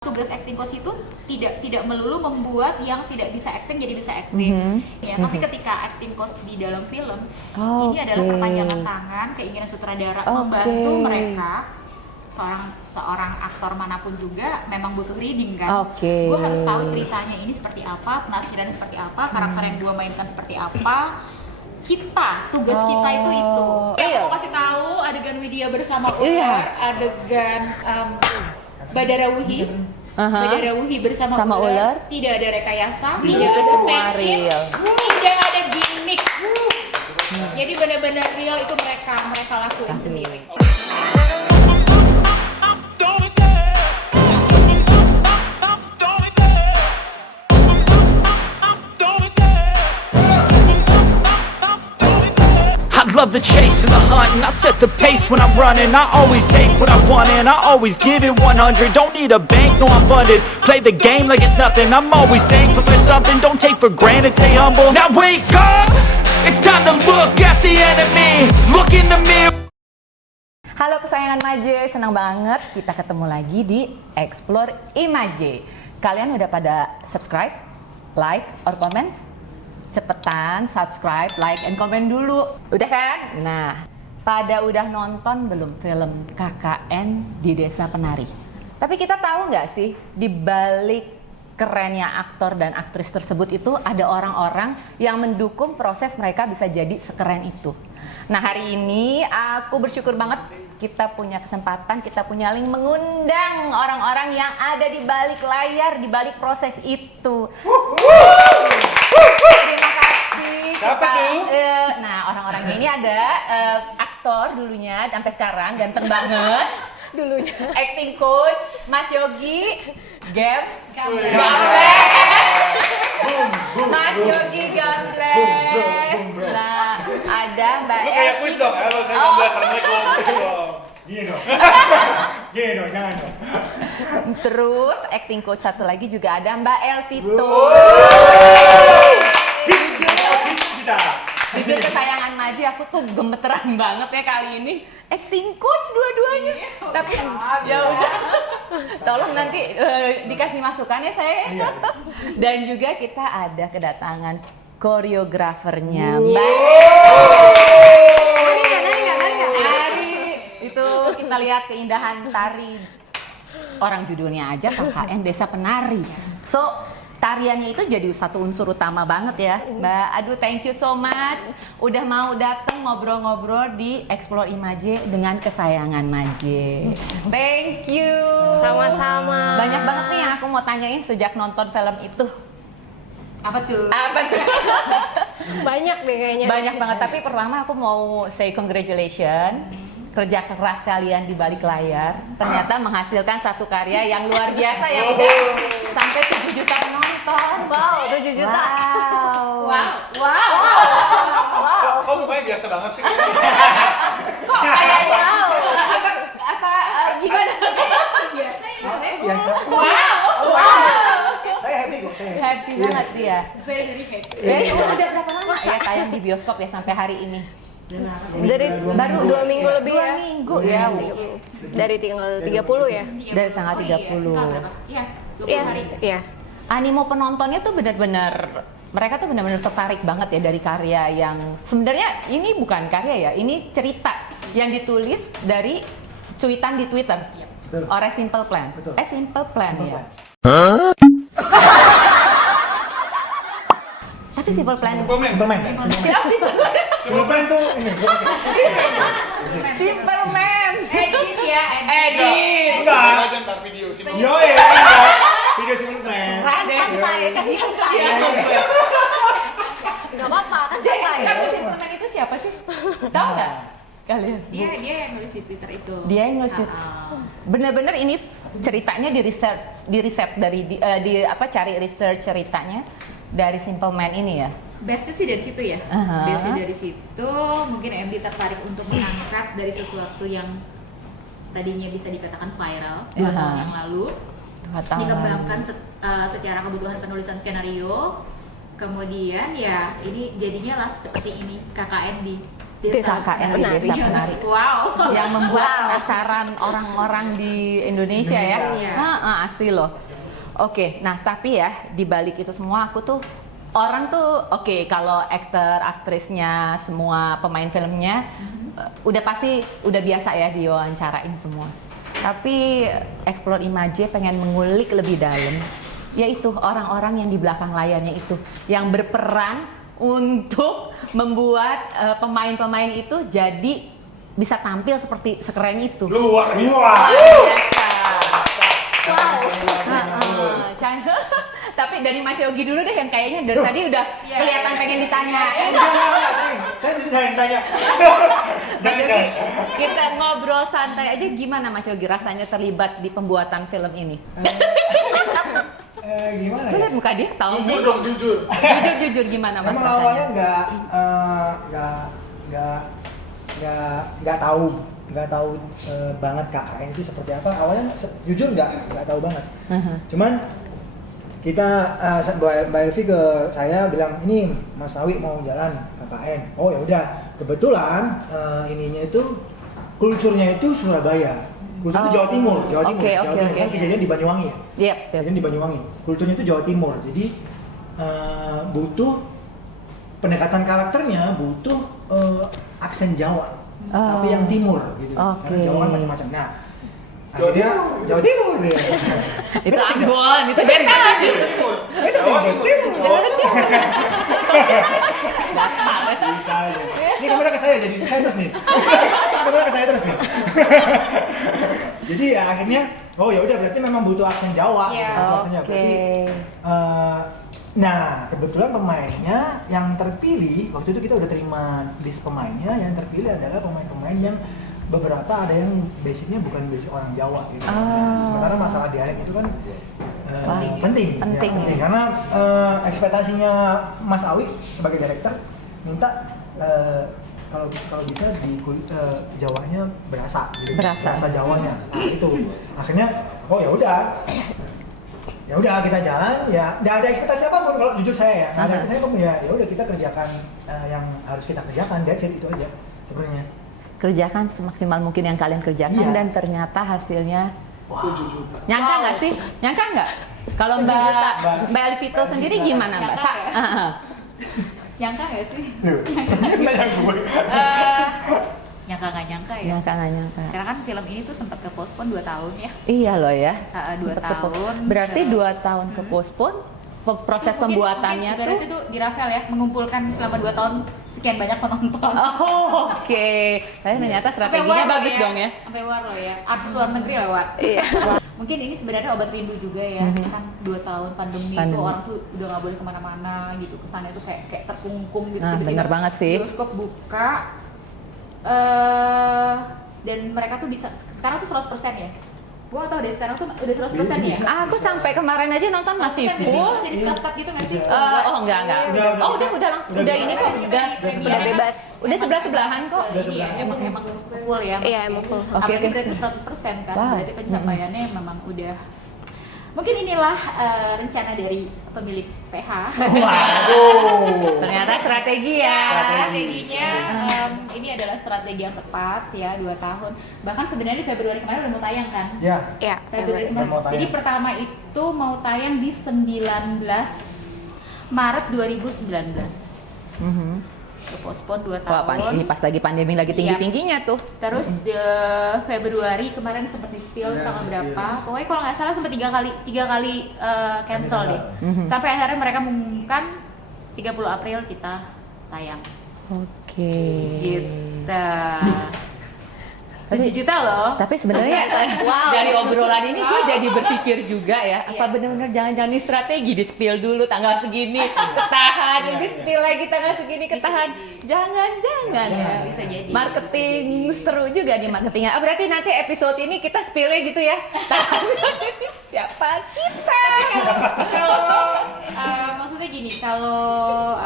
Tugas acting coach itu tidak melulu membuat yang tidak bisa acting jadi bisa acting. Ya, tapi ketika acting coach di dalam film ini adalah perpanjangan tangan keinginan sutradara membantu mereka. Seorang aktor manapun juga memang butuh reading kan. Gue harus tahu ceritanya ini seperti apa, penafsirannya seperti apa, karakter yang gue mainkan seperti apa. Tugas kita itu. Aku mau kasih tahu adegan Widya bersama Ular, adegan Badara Wuhi bersama Ular. Tidak ada rekayasa, tidak ada stand-in, tidak ada gimmick. Jadi benar-benar real itu mereka lakuin sendiri. I love the chase and the hunt, and I set the pace when I'm running. I always take what I want and I always give it 100. Don't need a bank, no I'm funded. Play the game like it's nothing. I'm always thankful for something. Don't take for granted, stay humble. Now wake up, it's time to look at the enemy. Look in the mirror. Halo kesayangan Maje, senang banget kita ketemu lagi di Explore Imaje. Kalian udah pada subscribe, like, or comments? Cepetan subscribe, like, and comment dulu. Udah kan? Nah, pada udah nonton belum film KKN di Desa Penari? Tapi kita tahu nggak sih, di balik kerennya aktor dan aktris tersebut itu ada orang-orang yang mendukung proses mereka bisa jadi sekeren itu. Nah, hari ini aku bersyukur banget kita punya kesempatan, kita punya link mengundang orang-orang yang ada di balik layar, di balik proses itu. Terima kasih. Nah, orang-orangnya ini ada aktor dulunya sampai sekarang ganteng banget. Dulunya acting coach Mas Yogi Mas Yogi Gambles. Nah, ada Mbak Lu kayak kuis dong, halo saya Gambles, assalamualaikum. Gini dong, jangan dong. Terus acting coach satu lagi juga ada Mbak Elvito. Jujur kesayangan Maji, aku tuh gemeteran banget ya kali ini. Acting coach dua-duanya. Tapi ya udah. Tolong nanti dikasih masukan ya saya. Dan juga kita ada kedatangan koreografernya Mbak Ari. Itu kita lihat keindahan tari. Orang judulnya aja KKN Desa Penari. So, tariannya itu jadi satu unsur utama banget ya, Mbak. Aduh, thank you so much udah mau datang ngobrol-ngobrol di Explore Imaje dengan kesayangan Maje. Thank you. Sama-sama. Banyak banget nih yang aku mau tanyain sejak nonton film itu. Apa tuh? Banyak deh kayaknya. Banyak banget, tapi pertama aku mau say congratulations. Kerja keras kalian di balik layar ternyata menghasilkan satu karya yang luar biasa yang udah sampai 7 juta nonton. Wow, 7 juta. Wow. Kok mukanya biasa banget sih? Kok kayaknya apa gimana? Biasa ya. Biasa. Wow. Saya happy kok, saya Happy banget dia. Very happy. Udah berapa lama ya tayang di bioskop ya sampai hari ini? Dari baru 2 minggu lebih ya. 2 minggu ya. Dari tanggal 30 ya. Dari tanggal 30. Iya, 20 Iya. hari. Iya. Animo penontonnya tuh benar-benar mereka tuh benar-benar tertarik banget ya dari karya yang sebenarnya ini bukan karya ya, ini cerita yang ditulis dari cuitan di Twitter oleh Simple Plan. Betul. Simple Plan ya. Tapi Simple Plan. Simple Man tuh ini, gua kasih. Simple Man. Edit ya, Edit. Enggak. Aja ntar video Simple Man. Iya. Yo enggak. Video Simple Man. Enggak apa-apa kan Jadi santai. tapi Simple Man itu siapa sih? Tahu nggak kalian? Dia yang nulis di Twitter itu. Dia yang nulis bener-bener ini ceritanya di riset dari cari research ceritanya dari Simple Man ini ya. Base-nya sih dari situ ya. Base-nya dari situ, mungkin MD tertarik untuk mengangkat dari sesuatu yang tadinya bisa dikatakan viral 2 tahun yang lalu, 2 tahun dikembangkan secara kebutuhan penulisan skenario. Kemudian ya ini jadinya lah seperti ini KKN di Desa KKN di Desa Penari. Wow. Yang membuat penasaran orang-orang di Indonesia ya. Asli loh. Oke, nah tapi ya di balik itu semua aku tuh orang tuh kalau aktor aktrisnya semua pemain filmnya udah pasti udah biasa ya diwawancarain semua. Tapi Explore Image pengen mengulik lebih dalam, yaitu orang-orang yang di belakang layarnya itu yang berperan untuk membuat pemain-pemain itu jadi bisa tampil seperti sekeren itu. Luar biasa. Tapi dari Mas Yogi dulu deh yang kayaknya dari tadi udah kelihatan pengen ditanya. Saya yang tanya. Mas Yogi, kita ngobrol santai aja, gimana Mas Yogi rasanya terlibat di pembuatan film ini? Gimana Lu ya? lihat muka dia tahu. Jujur dong, jujur. Jujur gimana Mas Emang rasanya? awalnya nggak tahu banget KKN itu seperti apa. Awalnya jujur nggak tahu banget. Cuman kita Mbak Elvi ke saya bilang ini Mas Sawi mau jalan KKN. Oh ya udah. Kebetulan ininya itu kulturnya itu Surabaya. Kultur itu Jawa Timur. Oke. Kan kejadian di Banyuwangi ya. Yep. Kejadian di Banyuwangi. Kulturnya itu Jawa Timur. Jadi butuh pendekatan karakternya, butuh aksen Jawa. Tapi yang timur gitu. Karena Jawa kan macam-macam. Nah, akhirnya Jawa Timur ya. Itu Ambon, itu Denpasar. Itu sih Jawa Timur. Bisa aja. Ini kamera ke saya jadi saya terus nih. Kamera ke saya terus nih. Jadi ya akhirnya oh ya udah berarti memang butuh aksen Jawa. Butuh aksen Jawa. Berarti nah, kebetulan pemainnya yang terpilih, waktu itu kita udah terima list pemainnya, yang terpilih adalah pemain-pemain yang beberapa ada yang basicnya bukan basic orang Jawa gitu. Sementara masalah dialek itu kan penting. Karena ekspektasinya Mas Awi sebagai director minta kalau bisa di Jawanya berasa gitu. Berasa Jawanya. Nah, itu. Akhirnya oh ya udah kita jalan ya, nggak ada ekspektasi apapun kalau jujur saya ya, nggak ada ekspektasi apapun ya udah kita kerjakan yang harus kita kerjakan, that's it, itu aja sebenarnya. Kerjakan semaksimal mungkin yang kalian kerjakan dan ternyata hasilnya nyangka nggak sih? Nyangka nggak? Kalau Mbak Elvito sendiri gimana Mbak? Nyangka nggak sih? Nyangka nggak nyangka ya? Nyangka nggak nyangka. Karena kan film ini tuh sempat ke postpone 2 tahun ya. Iya loh ya. 2 tahun. Berarti 2 tahun ke postpone. Proses pembuatannya mungkin itu di Rafael ya, mengumpulkan selama 2 tahun sekian banyak penonton. Oh, oke. Tapi ternyata strateginya bagus dong ya. Sampai war loh ya. Artis luar negeri lewat. Iya. Mungkin ini sebenarnya obat rindu juga ya. Kan 2 tahun pandemi itu orang tuh udah nggak boleh kemana-mana gitu. Kesannya tuh kayak terkungkung gitu. Bener banget sih. Bioskop buka. Dan mereka tuh bisa sekarang tuh 100% ya. Gua tau deh sekarang tuh udah 100% ya. Aku sampai kemarin aja nonton masih full. Masih di-cut gitu nggak sih? Enggak. Udah langsung udah ini kok, udah bebas. Udah sebelahan kok. Iya, emang full ya. Iya, emang full. Oke. Berarti 100% kan. Berarti pencapaiannya memang udah. Mungkin inilah rencana dari pemilik PH. Waduh. Ternyata strategi ya. Strateginya ini adalah strategi yang tepat ya, 2 tahun. Bahkan sebenarnya Februari kemarin udah mau tayang kan? Ya. Februari kemarin. mau tayang. Jadi pertama itu mau tayang di 19 Maret 2019. Postpone 2 tahun. Ini pas lagi pandemi lagi tinggi-tingginya tuh. Terus di Februari kemarin sempat di-spill tanggal berapa? Pokoknya kalau nggak salah sempat 3 kali cancel deh. Sampai akhirnya mereka mengumumkan 30 April kita tayang. Oke. Gitu. 7 juta loh. Tapi sebenarnya dari obrolan ini gue jadi berpikir juga ya, apa benar-benar jangan-jangan ini strategi di spill dulu tanggal segini ketahan, di spill lagi tanggal segini ketahan, jangan-jangan ya. Bisa jadi. Marketing seru juga di marketingnya. Berarti nanti episode ini kita spillnya gitu ya. Siapa kita? Kalau maksudnya gini, kalau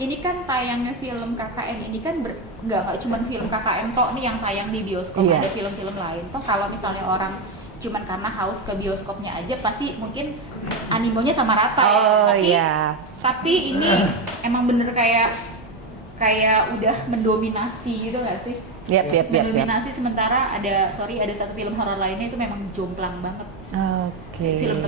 ini kan tayangnya film KKN ini kan nggak cuma film KKN kok nih yang tayang di bioskop, ada film-film lain. Toh kalau misalnya orang cuman karena haus ke bioskopnya aja pasti mungkin animonya sama rata ya. Tapi ini emang bener kayak kayak udah mendominasi gitu nggak sih? Yap. Mendominasi, sementara ada satu film horor lainnya itu memang jomplang banget. Oke. Film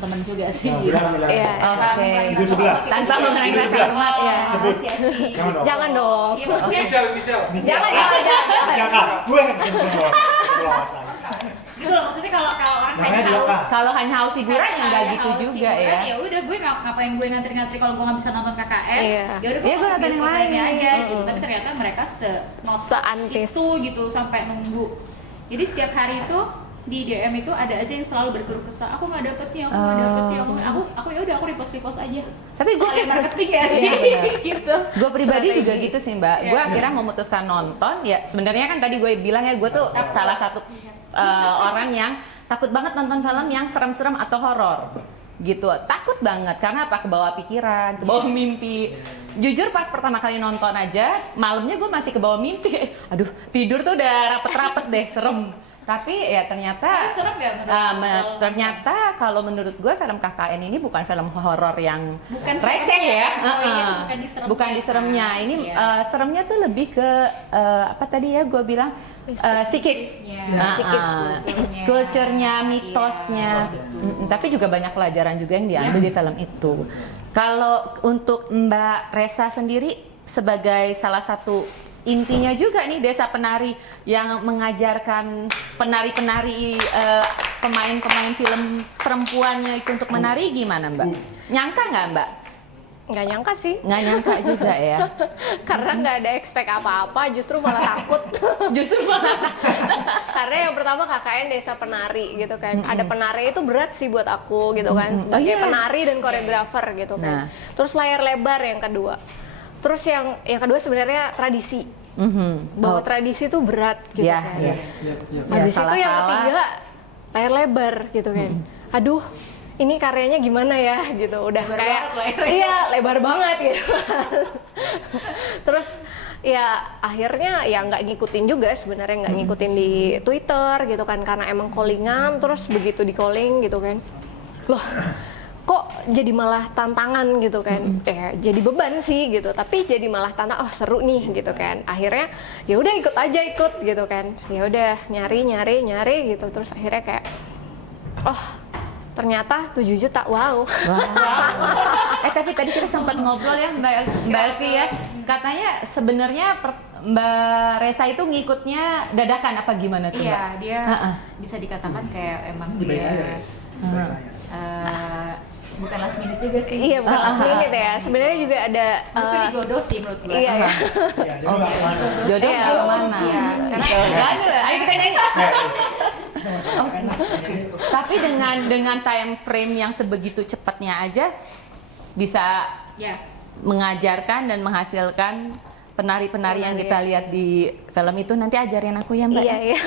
temen juga sih. Bilang. Iya. Oke. Itu sebelah. Tanpa mengenai Itu rasa sebelah. hormat ya. Sebut. Rahasia-sih. Jangan dong. Jangan dong. Iya, maksudnya Inisial. Jangan. Siapa? Gue yang kebetulan saya. gitu loh, maksudnya kalau orang Namanya hanya juga haus Kak. Kalau hanya haus hiburan ya nggak gitu haus juga hiburan, ya. ya udah gue ngapain gue ngantri-ngantri kalau gue nggak bisa nonton KKN. Iya. Ya udah gue Iya, gue masuk nonton yang bioskop lain. lainnya aja gitu. Tapi ternyata mereka Se-antis. itu gitu sampai nunggu. Jadi setiap hari itu di DM itu ada aja yang selalu berkeluh kesah, aku nggak dapet nih, aku ya udah aku repost aja. Tapi gue Soalnya marketing ya sih. Iya, benar. Gitu. Gue pribadi Strategi. juga gitu sih Mbak. Gue Iya. akhirnya memutuskan nonton. Ya sebenarnya kan tadi gue bilang ya gue tuh salah satu orang yang takut banget nonton film yang serem-serem atau horor gitu. Takut banget karena apa? Kebawa pikiran, kebawa mimpi. Jujur pas pertama kali nonton aja, malamnya gue masih kebawa mimpi. Aduh, tidur tuh udah rapet-rapet deh, serem. Tapi ya ternyata Tapi serem ya menurut ternyata kalau menurut gue film KKN ini bukan film horor yang Bukan receh seremnya, ya. poinnya tuh bukan di seremnya. Bukan di seremnya. Ini Iya. seremnya tuh lebih ke apa tadi ya gue bilang psikis. Iya. Psikis. Culture-nya, mitosnya. Tapi juga banyak pelajaran juga yang diambil di film itu. Kalau untuk Mbak Resa sendiri sebagai salah satu intinya juga nih Desa Penari yang mengajarkan penari-penari pemain-pemain film perempuannya itu untuk menari gimana Mbak? Nyangka nggak Mbak? Nggak nyangka sih. Nggak nyangka juga ya. Karena nggak ada expect apa-apa, justru malah takut. Justru malah Karena yang pertama KKN Desa Penari gitu kan. Ada penari itu berat sih buat aku gitu kan. Sebagai iya. penari dan koreografer gitu Nah. kan. Terus layar lebar yang kedua. Terus yang kedua sebenarnya tradisi. Bahwa tradisi itu berat gitu Iya, kan. iya. Iya. Habis itu yang salah-salah. ketiga layar lebar gitu kan. Aduh, ini karyanya gimana ya gitu. Udah Lebar kayak banget layarnya. iya, lebar banget gitu. Terus ya akhirnya ya nggak ngikutin juga sebenarnya, nggak ngikutin di Twitter gitu kan, karena emang callingan. Terus begitu di calling gitu kan, loh kok jadi malah tantangan gitu kan. Jadi beban sih gitu, tapi jadi malah tantangan, oh seru nih gitu kan. Akhirnya ya udah ikut gitu kan. Ya udah nyari gitu. Terus akhirnya kayak oh ternyata 7 juta, wow. Tapi tadi kita sempat ngobrol ya Mbak Elvi ya, katanya sebenarnya Mbak Resa itu ngikutnya dadakan apa gimana tuh Mbak? Iya, dia Ha-ha. bisa dikatakan kayak emang Dibayar dia aja. Dibayar aja. bukan last minute juga sih. Iya bukan last minute ya. Sebenarnya juga ada Menurut gue ini jodoh sih menurut gue. iya ya. Iya, jadi nggak kemana. Jodoh Iya. nggak kemana? Iya, karena Ayo kita nyanyi. Enak. Jadi, Tapi dengan time frame yang sebegitu cepatnya aja bisa ya mengajarkan dan menghasilkan penari-penari yang kita lihat di film itu. Nanti ajarin aku ya Mbak. Iya iya.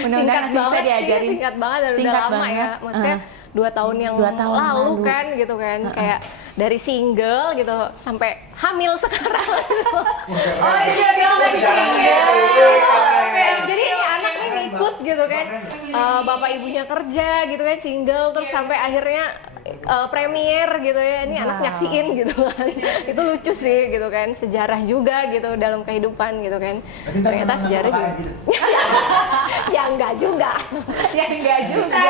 Mudah-mudahan Singkat bisa banget diajarin. sih, singkat banget dan Singkat udah lama banget. ya. Maksudnya 2 tahun yang 2 tahun lalu lalu. kan gitu kan. Kayak dari single gitu sampai hamil sekarang. Oh iya, dia masih Jadi anaknya ngikut gitu kan. Bapak ibunya kerja gitu kan, single terus sampai akhirnya premier gitu ya. Ini anak nyaksiin gitu kan. Itu lucu sih gitu kan. Sejarah juga gitu dalam kehidupan gitu kan. Berarti ntar Ternyata menang sejarah sama juga. KKN gitu. Ya enggak juga. Ya enggak juga.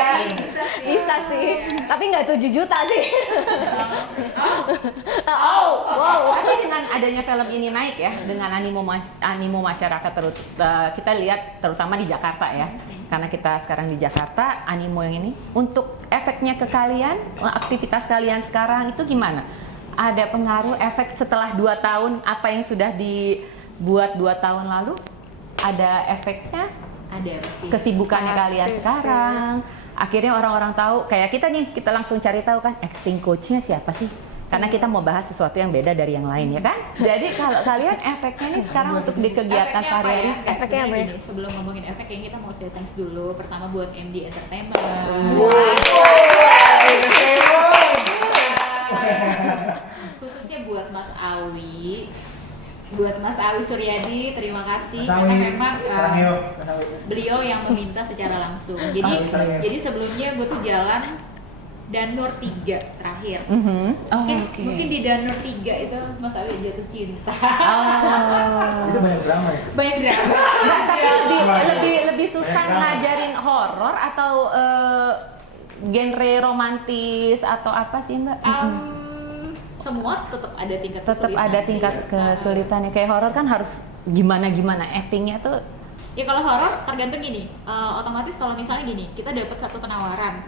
Bisa sih. Tapi enggak 7 juta sih. Oh, wow. Tapi dengan adanya film ini naik ya, dengan animo masyarakat kita lihat terutama di Jakarta ya. Karena kita sekarang di Jakarta, animo yang ini untuk efeknya ke kalian, aktivitas kalian sekarang itu gimana? Ada pengaruh efek setelah 2 tahun apa yang sudah dibuat 2 tahun lalu? Ada efeknya? ada pasti. Kesibukannya Pasti kalian sih. sekarang. Akhirnya orang-orang tahu, kayak kita nih, kita langsung cari tahu kan acting coachnya siapa sih? Karena kita mau bahas sesuatu yang beda dari yang lain ya kan? Jadi kalau kalian efeknya nih sekarang untuk di kegiatan Efeknya apa sehari-hari, ya? Efeknya apa ya? Gini, sebelum ngomongin efek, yang kita mau say thanks dulu. Pertama buat MD Entertainment. Khususnya buat Mas Awi. Buat Mas Awi Suryadi, terima kasih. Mas Karena Awi, memang sarang yuk, Mas Awi. beliau yang meminta secara langsung. Jadi Awi, sarang yuk. jadi sebelumnya gue tuh jalan Danur 3 terakhir. Oh, Mungkin di Danur 3 itu Mas Awi jatuh cinta. Oh. Itu banyak drama ya. Banyak drama. Tapi lebih susah ngajarin horor atau genre romantis atau apa sih Mbak? Semua tetap ada tingkat Tetap kesulitan ada sih. tingkat kesulitannya. Kayak horor kan harus gimana actingnya tuh. Ya kalau horor tergantung gini, otomatis kalau misalnya gini, kita dapat satu penawaran,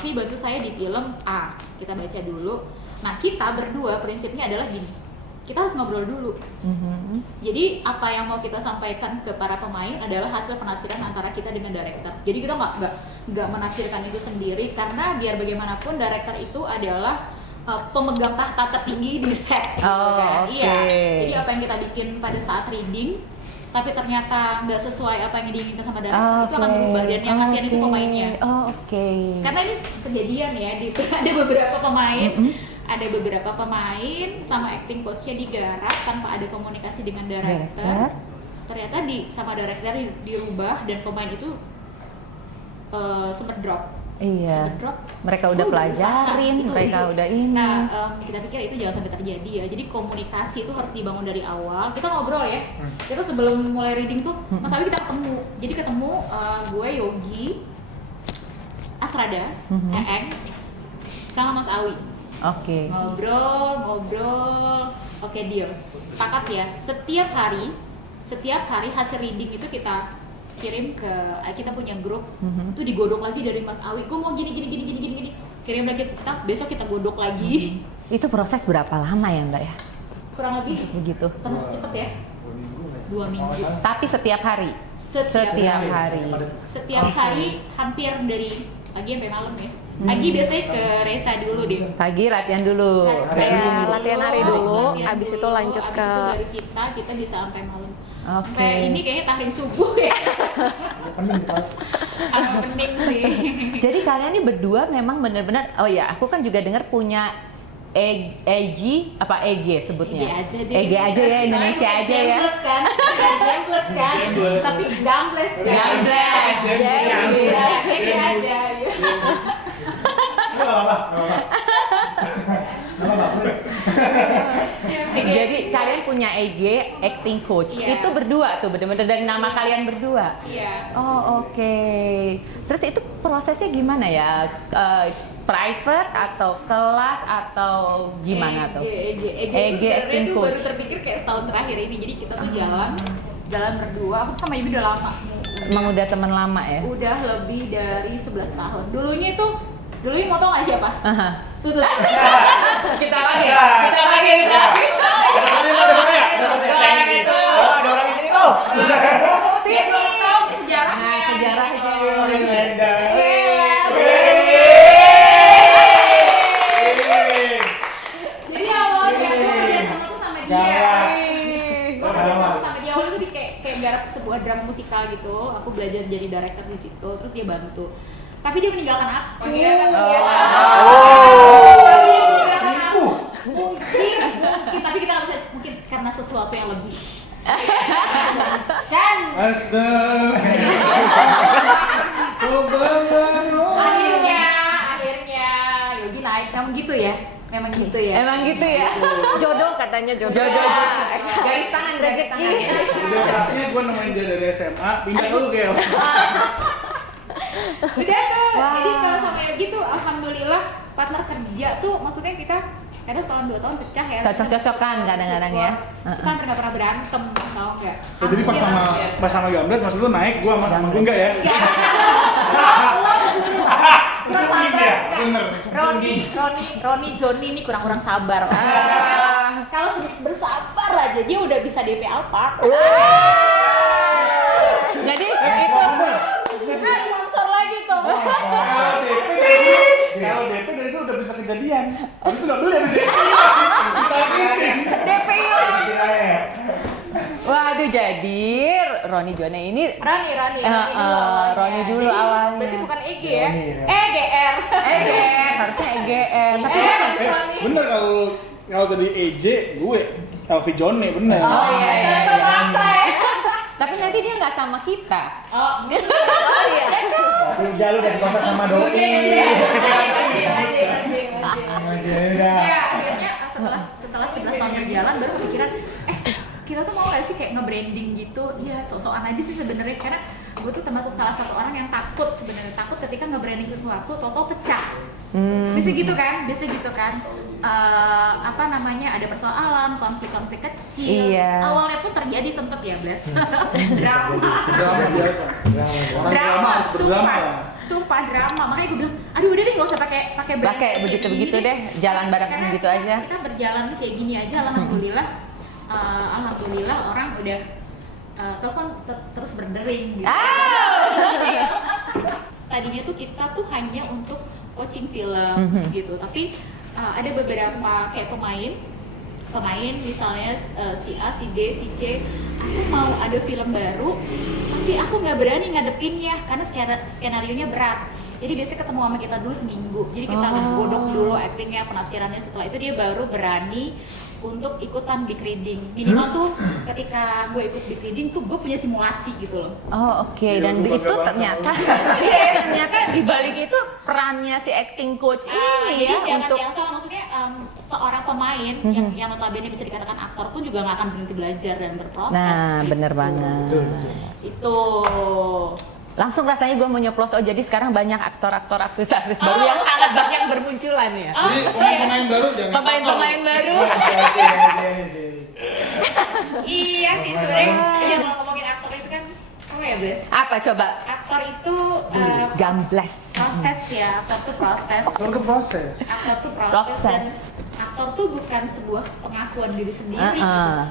Vi bantu saya di film A, kita baca dulu. Nah kita berdua prinsipnya adalah gini, kita harus ngobrol dulu. Jadi apa yang mau kita sampaikan ke para pemain adalah hasil penafsiran antara kita dengan director. Jadi kita nggak menafsirkan itu sendiri, karena biar bagaimanapun director itu adalah pemegang tahta tertinggi di set. Gitu kan. oke. Iya. Jadi apa yang kita bikin pada saat reading, tapi ternyata nggak sesuai apa yang diinginkan sama director, itu akan berubah, dan yang kasihan itu pemainnya. Karena ini kejadian ya, ada beberapa pemain, ada beberapa pemain sama acting coachnya digarap tanpa ada komunikasi dengan director. Ternyata sama director dirubah dan pemain itu sempat drop. Iya. Sempat drop. Mereka udah pelajarin, Betul. mereka udah ini. Nah, kita pikir itu jangan sampai terjadi ya. Jadi komunikasi itu harus dibangun dari awal. Kita ngobrol ya. Kita sebelum mulai reading tuh, Mas Awi kita ketemu. Jadi ketemu gue, Yogi, Astrada, Eeng, sama Mas Awi. Oke. Ngobrol. Oke, deal. Sepakat ya. Setiap hari hasil reading itu kita kirim ke, kita punya grup, itu digodok lagi dari Mas Awi, gue mau gini, kirim lagi ke kita, besok kita godok lagi. Itu proses berapa lama ya Mbak ya? Kurang lebih Begitu. termasuk cepet ya, 2 minggu. Tapi setiap hari. Setiap hari. Setiap hari hampir dari pagi sampai malam ya. Pagi biasanya ke Resa dulu deh. Pagi latihan dulu. Latihan hari dulu, abis itu lanjut abis ke itu dari kita bisa sampai malam. Oke. Sampai ini kayaknya tahlim subuh ya. Pening pas. Agak pening sih. Jadi kalian ini berdua memang benar-benar, oh ya, aku kan juga dengar punya EG sebutnya. EG aja ya, Indonesia aja ya. James kan? James kan? Tapi Gambles kan? Gambles. EG aja. Jadi kalian punya EG acting coach. Iya. Itu berdua tuh, benar-benar dari nama kalian berdua. Iya. Oh, oke. Terus itu prosesnya gimana ya? Private atau kelas atau gimana tuh? EG acting itu coach. baru terpikir kayak setahun terakhir ini. Jadi kita tuh jalan berdua. Aku tuh sama Ibu udah lama. Emang udah teman lama ya? Udah lebih dari 11 tahun. Dulunya mau tau nggak siapa? Aha. Tuh. Kita lagi. Ada foto ya? Oh, ada orang di sini loh. Sini. Sejarah. Sejarah aja. Jadi awalnya aku kerjasama tuh sama dia. Gue kerjasama sama dia awalnya tuh kayak garap sebuah drama musikal gitu. Aku belajar jadi director di situ, terus dia bantu. Tapi dia meninggalkan aku. Dia meninggalkan aku. Mungkin, tapi kita nggak bisa, mungkin karena sesuatu yang lebih. Kan? Akhirnya Yogi naik. Memang gitu ya. Emang gitu ya? jodoh katanya jodoh. Jodoh. Garis tangan, rezeki. Udah saatnya gue nemenin dia dari SMA, pindah dulu ke Udah tuh. Jadi kalau sama Yogi tuh alhamdulillah partner kerja tuh, maksudnya kita kadang setahun 2 tahun pecah ya. Cocok-cocokan kadang-kadang ya. Kita hampir nggak pernah berantem, tau nggak? Jadi pas sama Gambles, maksud lu naik, gue sama gue enggak ya? Bener. Roni, Joni ini kurang sabar. Kalau sedikit bersabar aja dia udah bisa DP Alphard. Jadi Sponsor lagi tuh. Kalau DP dari itu udah bisa kejadian. Habis itu nggak beli habis DP. Kita leasing. DP Waduh, jadi Roni Jone ini Roni dulu awalnya. Berarti bukan EG ya? Roni. EGR. Harusnya EGR. Tapi Bener kalau tadi EJ, gue Elvi Jone bener. Oh iya. Terasa ya. Tapi nanti dia nggak sama kita. Oh iya. Tapi jalur dari kontak sama Doi. Udah. Ya akhirnya setelah 11 tahun berjalan baru kepikiran kita tuh mau gak sih kayak nge-branding gitu. Ya sok-sokan aja sih sebenarnya, karena gue tuh termasuk salah satu orang yang takut sebenarnya, takut ketika nge-branding sesuatu tau-tau pecah. Biasa gitu kan. Apa namanya, ada persoalan, konflik-konflik kecil. Iya. Awalnya tuh terjadi sempet ya, Blas. Drama. Drama biasa. Orang drama harus berdrama. Sumpah drama. Makanya gue bilang, aduh udah deh nggak usah pakai branding Pakai kayak begitu-begitu gini deh, jalan bareng Karena gitu aja. Kita berjalan kayak gini aja, alhamdulillah orang udah telepon terus berdering gitu. Tadinya tuh kita tuh hanya untuk coaching film gitu, tapi ada beberapa kayak pemain misalnya si A, si B, si C, aku mau ada film baru tapi aku nggak berani ngadepinnya karena skenario-nya berat. Jadi biasanya ketemu sama kita dulu seminggu, jadi kita godok dulu actingnya, penafsirannya, setelah itu dia baru berani untuk ikutan big reading. Minimal tuh ketika gue ikut big reading tuh gue punya simulasi gitu loh. Oh oke, dan Iya, itu bangga ternyata ternyata di balik itu perannya si acting coach ini Jadi ya jangan untuk yang salah, maksudnya seorang pemain yang notabene bisa dikatakan aktor pun juga nggak akan berhenti belajar dan berproses. Nah, gitu. bener banget. Itu. Langsung rasanya gue mau nyeplos, jadi sekarang banyak aktor-aktor, aktris-aktris baru yang sangat banyak bermunculan ya. Jadi pemain-pemain baru jangan Pemain-pemain baru. Iya sih sebenarnya kalau ngomongin aktor itu kan apa ya, Bes? Apa coba? Aktor itu Gamblas. proses ya, aktor itu proses. Aktor itu proses. Aktor itu proses Proses. dan aktor tuh bukan sebuah pengakuan diri sendiri. Nah,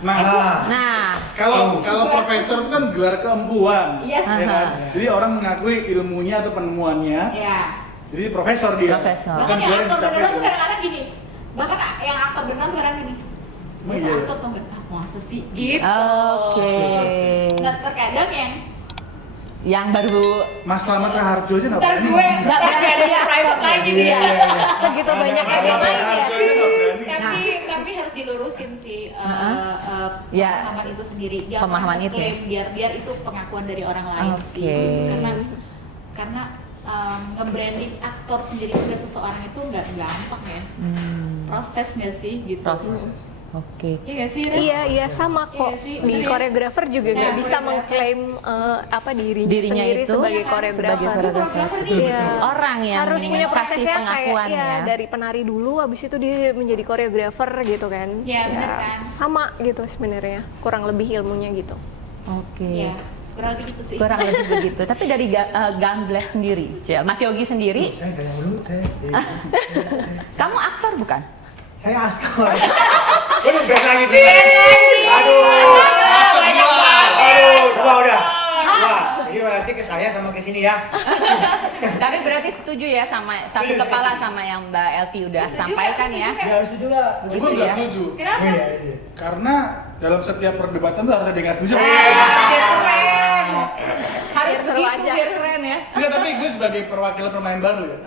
Nah, kalau profesor itu kan gelar keempuan. Yes. Ya kan? Jadi orang mengakui ilmunya atau penemuannya. Ya. Jadi profesor dia. Profesor. Bukan Makanya gelar yang aktor beneran dicapai. tuh kadang-kadang gini. Bahkan yang aktor beneran tuh kadang gini. Oh, Bisa iya. aktor tau nggak? Masa sih? Gitu. oke. Nah terkadang Yang baru Mas Slamet Raharjo aja nggak ntar berani. gue nggak ada yang private lagi dia. Segitu banyak Mas yang Slamet lain ya. Raharjo aja nggak berani. Tapi harus dilurusin sih Ya. pemahaman itu sendiri. Jangan Pemahaman itu ya. klaim biar itu pengakuan dari orang lain Oke. sih. Karena nge-branding aktor sendiri ke seseorang itu nggak gampang ya. Proses nggak sih gitu. proses. Oke. Iya nggak sih? Ren? Iya sama kok. Iya sih, Di bener ya. koreografer juga Nah, nggak bisa koreografer. mengklaim Dirinya sendiri itu sebagai Iya kan, koreografer. sebagai koreografer. Iya. Orang yang Harus punya kasih prosesnya pengakuan kayak ya. dari penari dulu, habis itu dia menjadi koreografer gitu kan. Iya, bener kan. Sama gitu sebenarnya, kurang lebih ilmunya gitu. Oke. Iya, kurang lebih gitu sih. Kurang lebih begitu. Tapi dari Gamblas sendiri, Mas Yogi sendiri, Saya tanya dulu, kamu aktor bukan? saya astor. Waduh, band lagi. Aduh, dua udah. Dua. Jadi berarti ke saya sama ke sini ya. Tapi berarti setuju ya sama satu kepala sama yang Mbak Elvi udah sampaikan ya? Ya harus setuju nggak? Gue Gitu nggak ya. setuju. Kenapa? Iya. Karena dalam setiap perdebatan tuh harus ada yang nggak setuju. Keren. Harus Biar seru begitu, aja. biar keren ya. Enggak, tapi gue sebagai perwakilan pemain baru ya.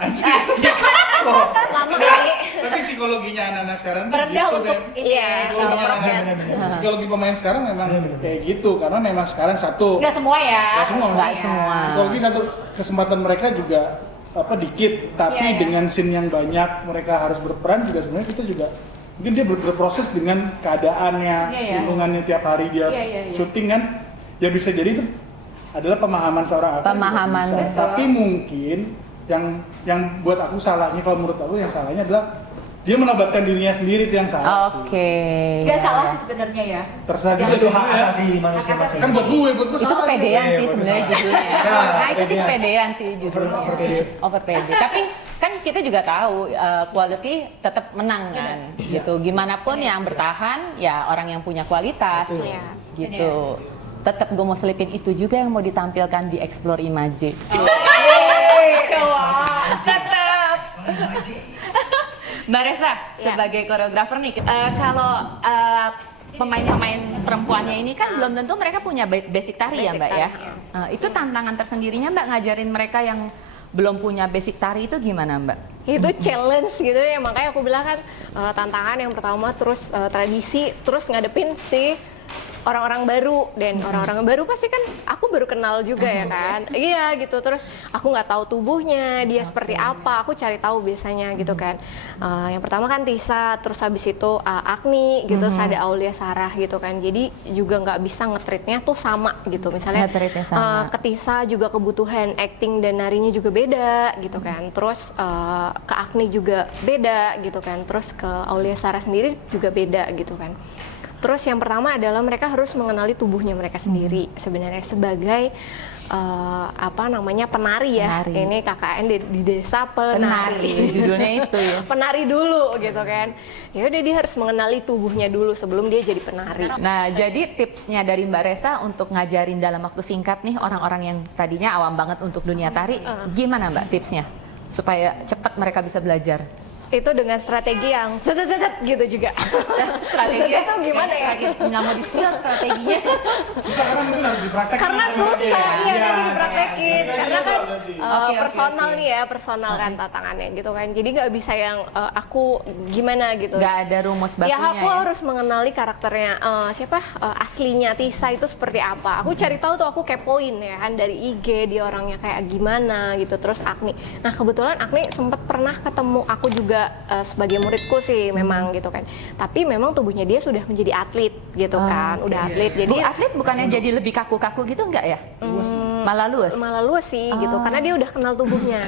Lama kali. Tapi psikologinya anak-anak sekarang tuh Merendah gitu, untuk Ben. ini ya, Psikologi untuk anak-anak- Psikologi pemain sekarang memang kayak gitu, karena memang sekarang satu. Nggak semua ya. Nggak semua. Nggak semua. Psikologi satu, kesempatan mereka juga dikit, tapi Iya, iya. dengan scene yang banyak mereka harus berperan juga sebenarnya kita juga mungkin dia berproses dengan keadaannya, Iya, iya. lingkungannya tiap hari dia Iya, iya, iya. syuting kan, ya bisa jadi itu adalah pemahaman seorang aktor. juga Pemahaman, bisa. betul. Tapi mungkin yang buat aku salahnya, kalau menurut aku yang salahnya adalah dia menobatkan dirinya sendiri, itu yang salah sih. Oke. Nggak salah sih sebenarnya ya. Terserah Itu juga sih hak sebenarnya. asasi manusia masing-masing. Kan buat gue Itu salah. kepedean Iya, sih bener. sebenarnya judulnya ya. Ya, Nah itu sih kepedean. kepedean sih judulnya. Overpede. Overpede. Tapi kan kita juga tahu quality tetap menang kan. Gitu. Gimana pun yang bertahan ya orang yang punya kualitas. Iya. Gitu. Tetap gue mau selipin itu juga yang mau ditampilkan di Explore Image. Tetap. Mbak Resa sebagai koreografer nih, kalau pemain-pemain perempuannya ini kan belum tentu mereka punya basic tari ya Basic Mbak ya. tari, Itu tantangan tersendirinya Mbak ngajarin mereka yang belum punya basic tari itu gimana Mbak? Itu challenge gitu ya, makanya aku bilang kan tantangan yang pertama terus tradisi, terus ngadepin si orang-orang baru, dan orang-orang baru pasti kan aku baru kenal juga ya kan. Iya gitu, terus aku nggak tahu tubuhnya dia seperti apa, aku cari tahu biasanya gitu kan. Yang pertama kan Tisa, terus habis itu Agni gitu, terus ada Aulia Sarah gitu kan. Jadi juga nggak bisa nge-treatnya tuh sama gitu. Misalnya Nge-treatnya sama. ke Tisa juga kebutuhan acting dan narinya juga beda gitu kan. Terus ke Agni juga beda gitu kan. Terus ke Aulia Sarah sendiri juga beda gitu kan. Terus yang pertama adalah mereka harus mengenali tubuhnya mereka sendiri sebenarnya sebagai penari ya. Penari. Ini KKN di desa penari. Judulnya itu ya. Penari dulu gitu kan. Ya udah, dia harus mengenali tubuhnya dulu sebelum dia jadi penari. Nah, jadi tipsnya dari Mbak Resa untuk ngajarin dalam waktu singkat nih orang-orang yang tadinya awam banget untuk dunia tari, gimana Mbak tipsnya supaya cepat mereka bisa belajar? Itu dengan strategi yang set gitu juga. Strateginya tuh gimana ya? Nggak mau di-spill strateginya. Sekarang itu harus dipraktekin. Karena susah, iya kan dipraktekin. Karena kan Oke, personal oke. nih ya, personal kan tantangannya gitu kan. Jadi nggak bisa yang aku gimana gitu. Nggak ada rumus bakunya Ya aku harus mengenali karakternya aslinya Tisa itu seperti apa. Aku cari tahu tuh, aku kepoin ya kan dari IG dia orangnya kayak gimana gitu. Terus Agni. Nah kebetulan Agni sempat pernah ketemu aku juga sebagai muridku sih memang gitu kan. Tapi memang tubuhnya dia sudah menjadi atlet gitu kan. Udah atlet. Jadi Bu, atlet bukannya jadi lebih kaku-kaku gitu enggak ya? Malah luas. malah luas sih gitu karena dia udah kenal tubuhnya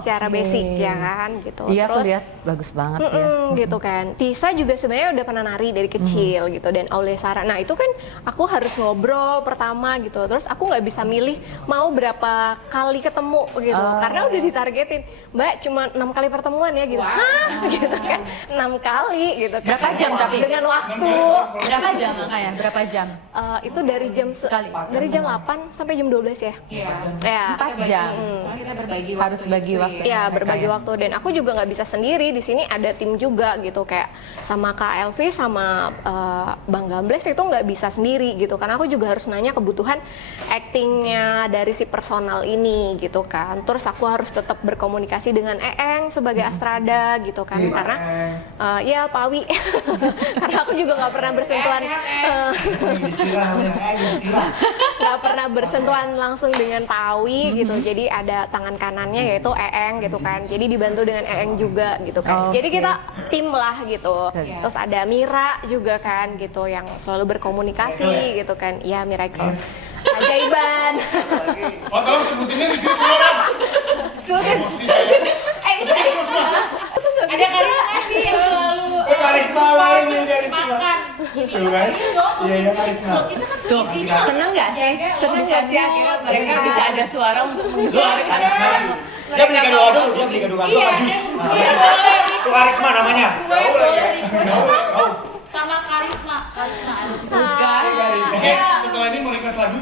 secara oke. basic ya kan gitu. Iya, aku Terus lihat bagus banget ya. gitu kan. Tisa juga sebenarnya udah pernah nari dari kecil gitu, dan Aulia Sarah. Nah itu kan aku harus ngobrol pertama gitu. Terus aku nggak bisa milih mau berapa kali ketemu gitu, karena udah ditargetin. Mbak cuma 6 kali pertemuan ya gitu. Hah? Gitu kan. 6 kali gitu. kan. Berapa jam tapi? Dengan waktu. Berapa jam makanya? Berapa jam? Itu dari jam dari jam 8 sampai jam 12 ya. Iya. Ya. 4 jam. Kita berbagi waktu. Harus bagi waktu. Iya, mereka berbagi ya. waktu, dan aku juga nggak bisa sendiri. Di sini ada tim juga gitu, kayak sama Kak Elvi sama Bang Gambles itu nggak bisa sendiri gitu, karena aku juga harus nanya kebutuhan actingnya dari si personal ini gitu kan. Terus aku harus tetap berkomunikasi dengan Eeng sebagai Astrada gitu kan, Iya, karena Eeng. ya Pawi karena aku juga nggak pernah bersentuhan Istilah namanya istilah. nggak pernah bersentuhan langsung dengan Pawi gitu. Jadi ada tangan kanannya yaitu Eeng gitu kan. Jadi dibantu dengan Eeng juga gitu kan. Jadi kita tim lah gitu. Terus ada Mira juga kan gitu yang selalu berkomunikasi gitu kan. Iya, Miracle. Ajaiban. Oh, tolong sebutinnya di sini semua. Ada karisma sih yang selalu Karisma lain yang karisma. makan. Tuh kan? Iya, iya karisma. Tuh, seneng nggak sih? Seneng nggak sih akhirnya mereka bisa ada suara untuk mengeluarkan? Karisma. Dia beli gado-gado, dia beli gado-gado sama jus. Iya, boleh. Itu karisma namanya. Gue boleh Oh, sama karisma. Oke, setelah ini mau request lagu.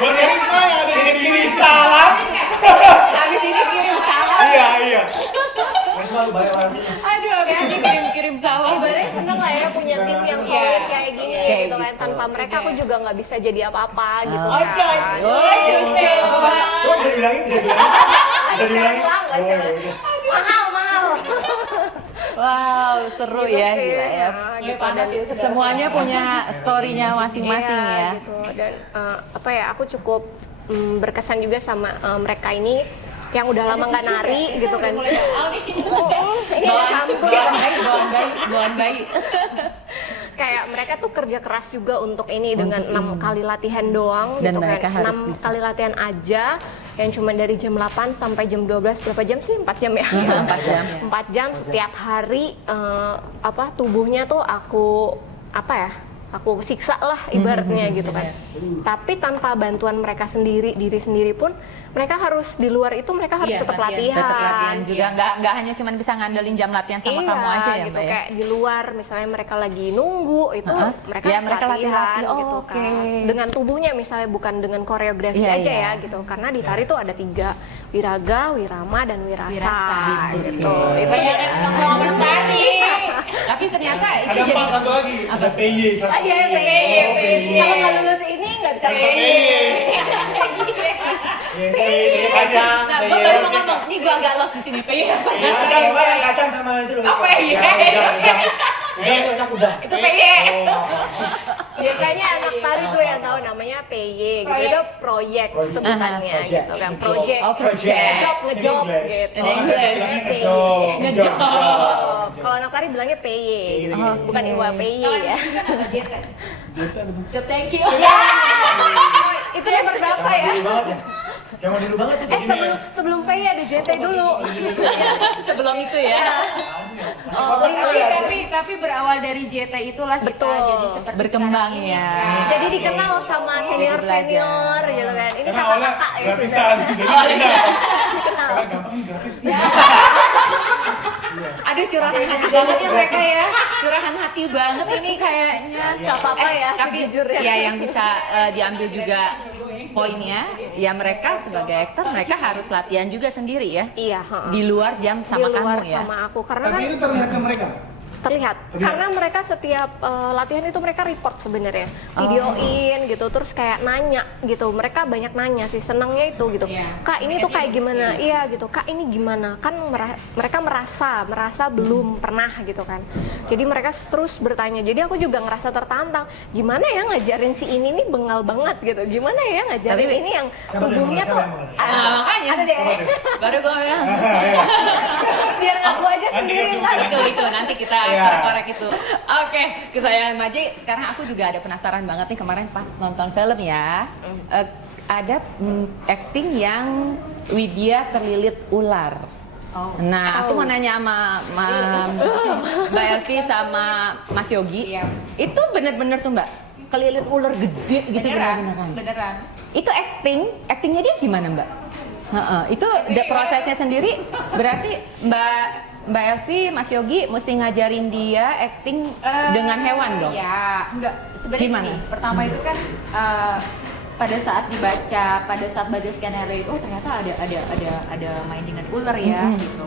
Buat Karisma yang ada di kirim-kirim salam. Habis ini kirim salam. Iya, iya. Karisma lu bayar lagi. Aduh, habis ini kirim salam. Ibaratnya seneng lah ya punya tim yang solid kayak gini gitu kan. Tanpa mereka aku juga nggak bisa jadi apa-apa gitu kan. Coba bisa bilangin, bisa bilangin. Bisa bilangin. Oh, ya udah. Mahal. Wow, seru ya, Gitu sih. gila ya. Nah, gitu. Dan Semuanya punya story-nya masing-masing iya, ya. gitu. Dan aku cukup berkesan juga sama mereka ini yang udah lama nggak nari gitu kan. Bawaan bayi. Kayak mereka tuh kerja keras juga untuk ini dengan 6 kali latihan doang Dan gitu mereka kan. harus 6 bisa. kali latihan aja yang cuma dari jam 8 sampai jam 12. Berapa jam sih? 4 jam ya? 4 jam. 4 jam setiap hari tubuhnya tuh aku siksa lah ibaratnya gitu kan. Tapi tanpa bantuan mereka sendiri, diri sendiri pun mereka harus di luar itu mereka harus tetap latihan. Tetap latihan juga, nggak hanya cuma bisa ngandelin jam latihan sama kamu aja ya, gitu Mbak ya? kayak di luar misalnya mereka lagi nunggu itu mereka Ya, harus mereka latihan latihan. Oh, gitu oke. kan. Dengan tubuhnya misalnya, bukan dengan koreografi Iya, aja iya. ya gitu. Karena di tari tuh ada 3, Wiraga, Wirama, dan Wirasa, gitu. Itu Ngomong tadi. Tapi ternyata itu Ada jadi 4 satu lagi. Ada PY satu. iya, kalau nggak lulus ini nggak bisa Bisa PY. Iya, kacang. Nah, gue baru mau ngomong, nih gue agak lost di sini, PY. Kacang, Mbak, yang kacang sama itu loh. Apa ya? Udang. Udang, udang. Itu PY. Oh, Biasanya anak tari tuh yang tahu namanya PY gitu, itu proyek sebutannya gitu kan, project, Oh, project. ngejob gitu. In English. Ngejob. Kalau anak tari bilangnya PY gitu, bukan Iwa PY ya. Job, thank you. Itu nomor berapa ya? Dulu banget ya. Zaman dulu banget tuh. Sebelum PY ada JT dulu. Sebelum itu ya. Masih kotak kali ya. Tapi berawal dari JT itulah kita Betul. jadi seperti Berkembang sekarang ini, ya. kan. Jadi dikenal sama senior-senior gitu kan. Ini Karena awalnya kakak-kakak ya gratisan, sudah. jadi pindah. Dikenal. Karena gampang gratis. Aduh curahan hati banget ya mereka ya. Curahan hati banget ini kayaknya. Gak apa-apa ya Tapi sejujurnya. ya yang bisa diambil juga poinnya, ya mereka sebagai aktor mereka harus latihan juga sendiri ya. Iya, heeh. Di luar jam sama Di luar kamu ya. sama aku karena Tapi kan itu terlihat ke mereka. terlihat karena mereka setiap latihan itu mereka report sebenarnya videoin gitu terus kayak nanya gitu mereka banyak nanya sih senangnya itu gitu kak ini tuh kayak gimana iya gitu kak ini gimana kan mereka merasa belum pernah gitu kan jadi mereka terus bertanya jadi aku juga ngerasa tertantang gimana ya ngajarin si ini nih bengal banget gitu gimana ya ngajarin Tapi- ini yang Siapa tubuhnya yang tuh mulai? Makanya ada deh baru gue bilang biar aku aja Nanti sendiri kasih ntar. itu nanti kita Iya. korek itu. Oke, kesayangan Maji. Sekarang aku juga ada penasaran banget nih kemarin pas nonton film ya. Ada acting yang Widya terlilit ular. Nah, aku mau nanya sama Mbak Elvi sama Mas Yogi. Iya. Itu bener-bener tuh Mbak kelilit ular gede gitu beneran. Beneran. Itu actingnya dia gimana Mbak? Itu prosesnya sendiri berarti Mbak Elvi, Mas Yogi mesti ngajarin dia acting dengan hewan dong? Ya, enggak. Sebenarnya Gimana? gini, pertama itu kan pada saat baca skenario itu ternyata ada main dengan ular ya gitu.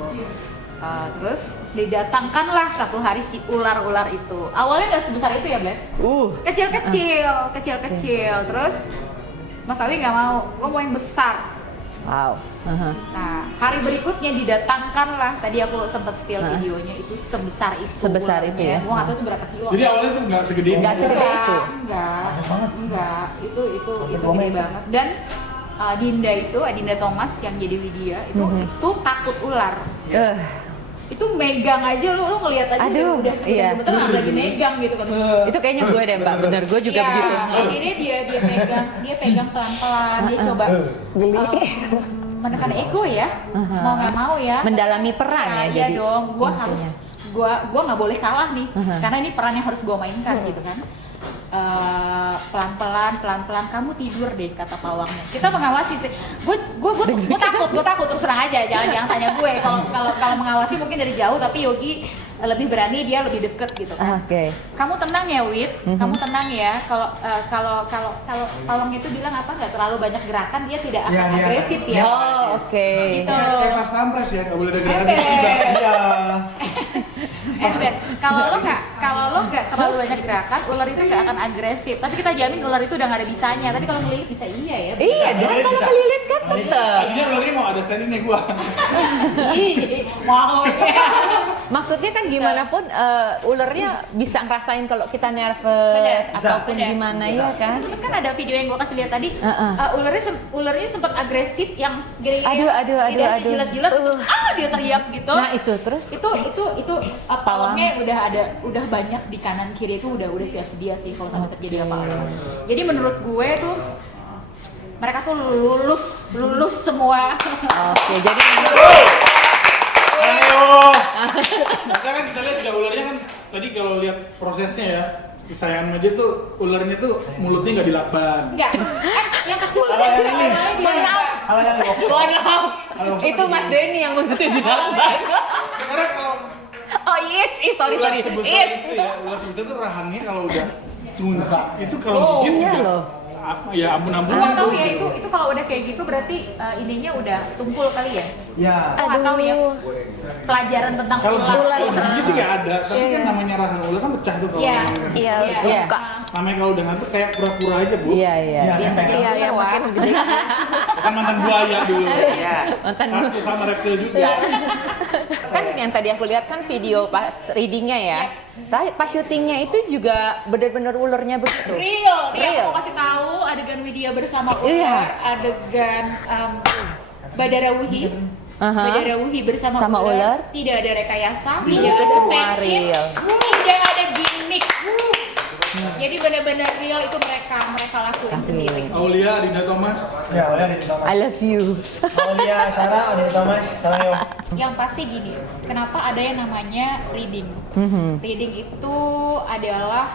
Terus didatangkanlah satu hari si ular-ular itu. Awalnya nggak sebesar itu ya, Bles. Kecil-kecil. Terus Mas Awi nggak mau, gue mau yang besar. Wow. Nah, hari berikutnya didatangkanlah. Tadi aku sempat spill videonya itu sebesar itu. Sebesar itu ya? Gua nggak tahu seberapa kilo. Jadi awalnya tuh nggak segede ini. Nggak segede itu. Enggak. Itu gede banget. Dan Dinda Thomas yang jadi Widya itu takut ular. Itu megang aja lu ngelihat aja Aduh, udah iya. betul lagi megang gitu kan. Itu kayaknya gue deh Mbak, bener gue juga Iya, begitu. Akhirnya dia pegang pelan-pelan, dia coba menekan ego ya, mau nggak mau ya. Mendalami peran ya, Iya jadi dong, gue intinya. harus gue nggak boleh kalah nih, karena ini peran yang harus gue mainkan gitu kan. Pelan-pelan kamu tidur deh kata pawangnya. Kita mengawasi sih. Gue takut terus terang aja, jangan tanya gue. Kalau mengawasi mungkin dari jauh, tapi Yogi lebih berani, dia lebih deket gitu kan. Oke. Kamu tenang ya Wid, kamu tenang ya. Kalau pawang itu bilang apa nggak terlalu banyak gerakan, dia tidak akan Iya, dia agresif akan- ya. Oh, oke. Gitu. Kayak pas pampres ya, nggak boleh ada gerakan Ember. tiba-tiba. Iya. Ember, kalau lo nggak terlalu banyak gerakan, ular itu nggak akan agresif. Tapi kita jamin ular itu udah nggak ada bisanya. Tapi kalau ngelilit bisa iya ya. Iya dong, Kelilit kalau bisa. kelilit kan tetep. Tadinya ularnya mau ada standingnya gua. Ih, mau ya. Maksudnya kan gimana pun ularnya bisa ngerasain kalau kita nervous Bener. ataupun Bener. gimana ya kan. Terus kan ada video yang gue kasih lihat tadi, Heeh. ularnya sempat agresif yang gini Aduh. jilat-jilat, dia teriak gitu. Nah itu terus itu pawangnya udah banyak di kanan kiri itu udah siap sedia sih kalau sampai terjadi apa-apa. Jadi menurut gue tuh mereka tuh lulus semua. oke jadi Ayo. Kita kan kita lihat juga ularnya kan tadi kalau lihat prosesnya ya, kesayangan aja tuh ularnya tuh mulutnya nggak dilakban. Enggak, yang kecil Kalau yang ini, maaf. kalau yang ini. Mohon maaf, itu Mas Denny yang mulutnya dilambang. Karena kalau Oh yes, sorry. ular sebesar Yes. itu ya, ular sebesar itu rahangnya kalau udah ngunci itu kalau Oh, dikit iya juga loh. ya ampun-ampun Gua tahu ya itu kalau udah kayak gitu berarti ininya udah tumpul kali ya. Ya. Aku nggak tahu ya pelajaran tentang Kalau ular. gigi sih nggak ada, tapi kan namanya rahang ular kan pecah tuh kalau Iya. namanya. Iya, Iya. buka. Namanya kalau udah ngantuk kayak pura-pura aja bu. Iya. Biasanya Iya, ular, yang Wak. makin gede. Kan mantan buaya dulu. Mantan Satu sama reptil juga. kan yang tadi aku lihat kan video pas readingnya ya. Pas syutingnya itu juga benar-benar ulernya begitu. Real. Real. Aku mau kasih tahu adegan Widya bersama Iya. ular, adegan Badara Wuhi. Aha. Badara Wuhi bersama Sama ular. Tidak ada rekayasa, Iya, tidak ada semua stand in, real. tidak ada gimmick. Jadi benar-benar real itu mereka lakuin sendiri. Aulia, Dinda Thomas. Ya, oleh Adit Thomas. I love you. Aulia, Sarah, Adit Thomas, salam. Yang pasti gini, kenapa ada yang namanya reading? Reading itu adalah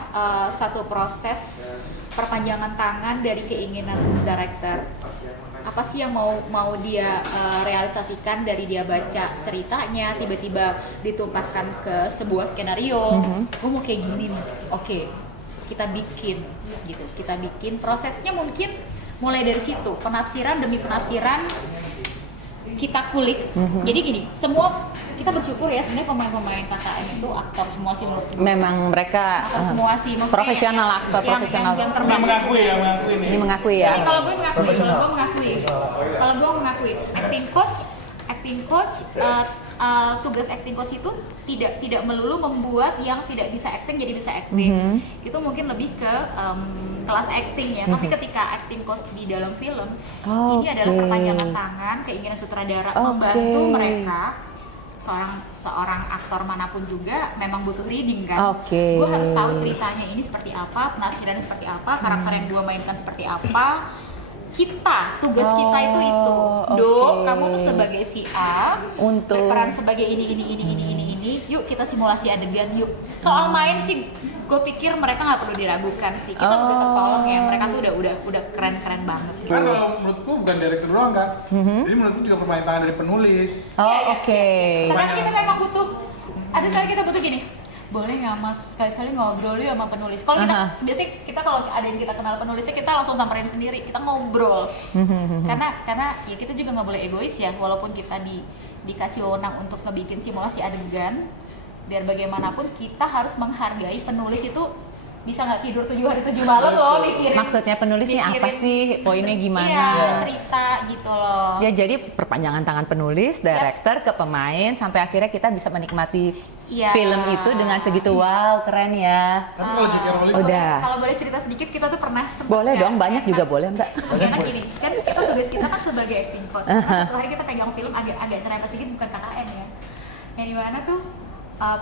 satu proses perpanjangan tangan dari keinginan director. Apa sih yang mau dia realisasikan dari dia baca ceritanya, tiba-tiba ditumpahkan ke sebuah skenario. Gue mau kayak gini nih, oke, kita bikin gitu. Kita bikin, prosesnya mungkin mulai dari situ, penafsiran demi penafsiran kita kulik. Jadi gini, semua kita bersyukur ya sebenarnya pemain-pemain KKN itu aktor semua sih menurut gue. Memang mereka Aktor semua sih, maksudnya profesional, aktor yang profesional. yang Nah, terbaik. mengakui nih. Ini mengakui ya. Jadi kalau gue mengakui, acting coach, tugas acting coach itu tidak melulu membuat yang tidak bisa acting jadi bisa acting. Itu mungkin lebih ke kelas acting ya. Tapi ketika acting coach di dalam film, ini adalah perpanjangan tangan, keinginan sutradara membantu mereka. Seorang aktor manapun juga memang butuh reading kan. Gue harus tahu ceritanya ini seperti apa, penafsirannya seperti apa, karakter yang gue mainkan seperti apa. Tugas kita itu kamu tuh sebagai si A Untuk berperan sebagai ini. Yuk kita simulasi adegan yuk. Soal main sih gue pikir mereka nggak perlu diragukan sih. Kita udah tertolong ya, mereka tuh udah keren banget. Kan kalau menurutku bukan direktur doang kan. Jadi menurutku juga permain tangan dari penulis. Karena kita memang butuh, ada saat kita butuh gini, boleh nggak mas sekali-sekali ngobrol yuk sama penulis. Kalau kita biasanya kita kalau ada yang kita kenal penulisnya kita langsung samperin sendiri, kita ngobrol. karena ya kita juga nggak boleh egois ya, walaupun kita dikasih wewenang untuk ngebikin simulasi adegan, biar bagaimanapun kita harus menghargai penulis itu bisa nggak tidur 7 hari 7 malam loh mikirin. Maksudnya penulisnya apa sih? Poinnya gimana? Iya, cerita gitu loh. Ya jadi perpanjangan tangan penulis, director ke pemain sampai akhirnya kita bisa menikmati film itu dengan segitu wow keren ya. Tapi kalau J.K. Rowling Udah. Kalau boleh cerita sedikit, kita tuh pernah sempat Boleh dong, banyak juga boleh Mbak. Enak gini, kan kita tugas kita kan sebagai acting coach. Satu hari kita pegang film agak nyerempet sedikit, bukan KKN ya. Yang dimana tuh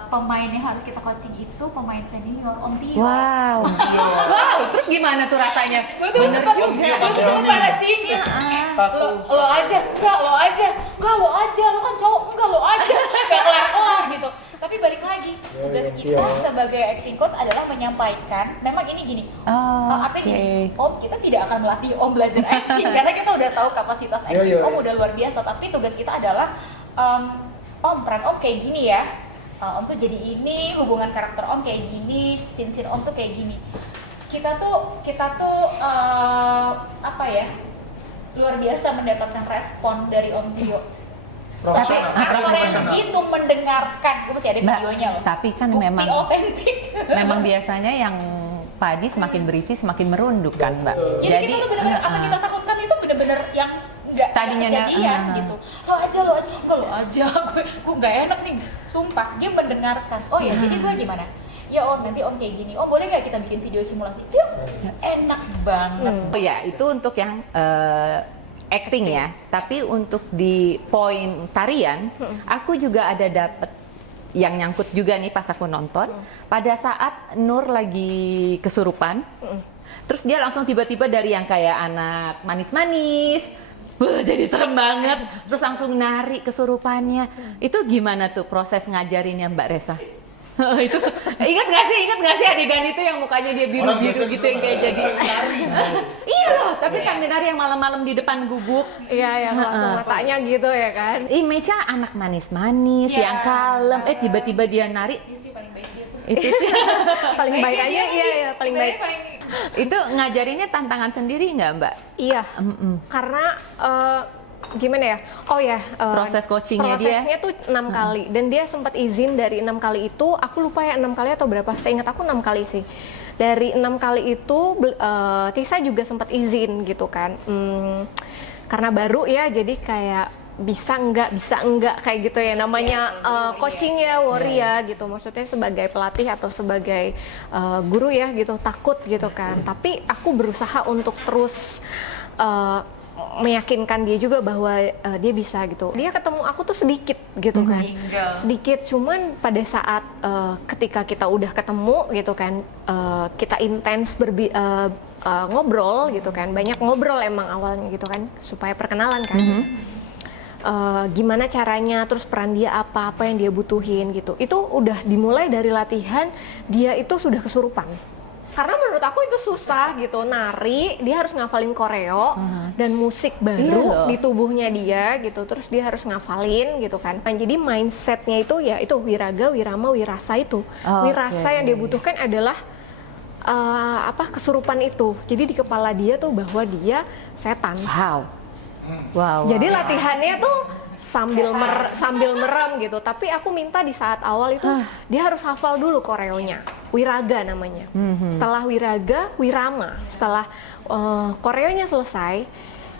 pemain yang harus kita coaching itu pemain senior, Om Tio. Wow. Wow, terus gimana tuh rasanya? Gue tuh sempat panas dingin. Lo aja, lo kan cowok, enggak lo aja, gak kelar gitu. Tapi balik lagi, tugas kita sebagai acting coach adalah menyampaikan, memang ini gini, artinya gini, Om kita tidak akan melatih Om belajar acting karena kita udah tahu kapasitas acting Om udah luar biasa, tapi tugas kita adalah Om peran Om kayak gini ya, Om tuh jadi ini, hubungan karakter Om kayak gini, scene Om tuh kayak gini. Kita tuh apa ya, luar biasa mendapatkan respon dari Om Tio. Sampai aktor yang begitu mendengarkan, gue masih ada videonya loh. Tapi kan Bukti memang otentik. memang biasanya yang padi semakin berisi semakin merunduk kan Mbak. Jadi kita tuh benar-benar apa kita takutkan itu benar-benar yang nggak Tadinya kejadian gitu. Lo aja, gue nggak enak nih, sumpah. Dia mendengarkan. Oh ya, jadi gue gimana? Ya Om, nanti Om kayak gini. Om boleh nggak kita bikin video simulasi? Yuk, enak banget. Oh ya, itu untuk yang acting ya. Tapi untuk di poin tarian, aku juga ada dapet yang nyangkut juga nih pas aku nonton. Pada saat Nur lagi kesurupan, terus dia langsung tiba-tiba dari yang kayak anak manis-manis, jadi serem banget. Terus langsung nari kesurupannya. Itu gimana tuh proses ngajarinnya Mbak Resa? Itu ingat nggak sih adegan itu yang mukanya dia biru-biru gitu yang kayak jadi iya loh, tapi sambil nari yang malam-malam di depan gubuk. Iya, yang langsung matanya gitu ya kan. Image-nya anak manis-manis yang kalem, tiba-tiba dia nari. Dia sih paling baik dia tuh. Itu sih Paling baik aja, iya paling baik. itu ngajarinnya tantangan sendiri nggak Mbak? Iya, karena gimana ya? Oh ya, Proses coachingnya dia? prosesnya tuh 6 kali dan dia sempat izin dari 6 kali itu, aku lupa ya 6 kali atau berapa, seingat aku 6 kali sih. Dari 6 kali itu Tisa juga sempat izin gitu kan, karena baru ya, jadi kayak bisa enggak kayak gitu ya, namanya coaching ya, worry ya gitu, maksudnya sebagai pelatih atau sebagai guru ya gitu, takut gitu kan. Tapi aku berusaha untuk terus meyakinkan dia juga bahwa dia bisa gitu. Dia ketemu aku tuh sedikit gitu kan, sedikit, cuman pada saat ketika kita udah ketemu gitu kan, kita intens ngobrol gitu kan, banyak ngobrol emang awalnya gitu kan, supaya perkenalan kan. Gimana caranya, terus peran dia apa yang dia butuhin gitu. Itu udah dimulai dari latihan, dia itu sudah kesurupan. Karena menurut aku itu susah gitu, nari, dia harus ngafalin koreo dan musik baru di tubuhnya dia gitu, terus dia harus ngafalin gitu kan. Jadi mindsetnya itu ya itu wiraga, wirama, wirasa itu. Wirasa yang dia butuhkan adalah kesurupan itu. Jadi di kepala dia tuh bahwa dia setan. Wow. Jadi latihannya tuh sambil merem gitu. Tapi aku minta di saat awal itu dia harus hafal dulu koreonya. Wiraga namanya. Setelah wiraga, wirama. Setelah koreonya selesai,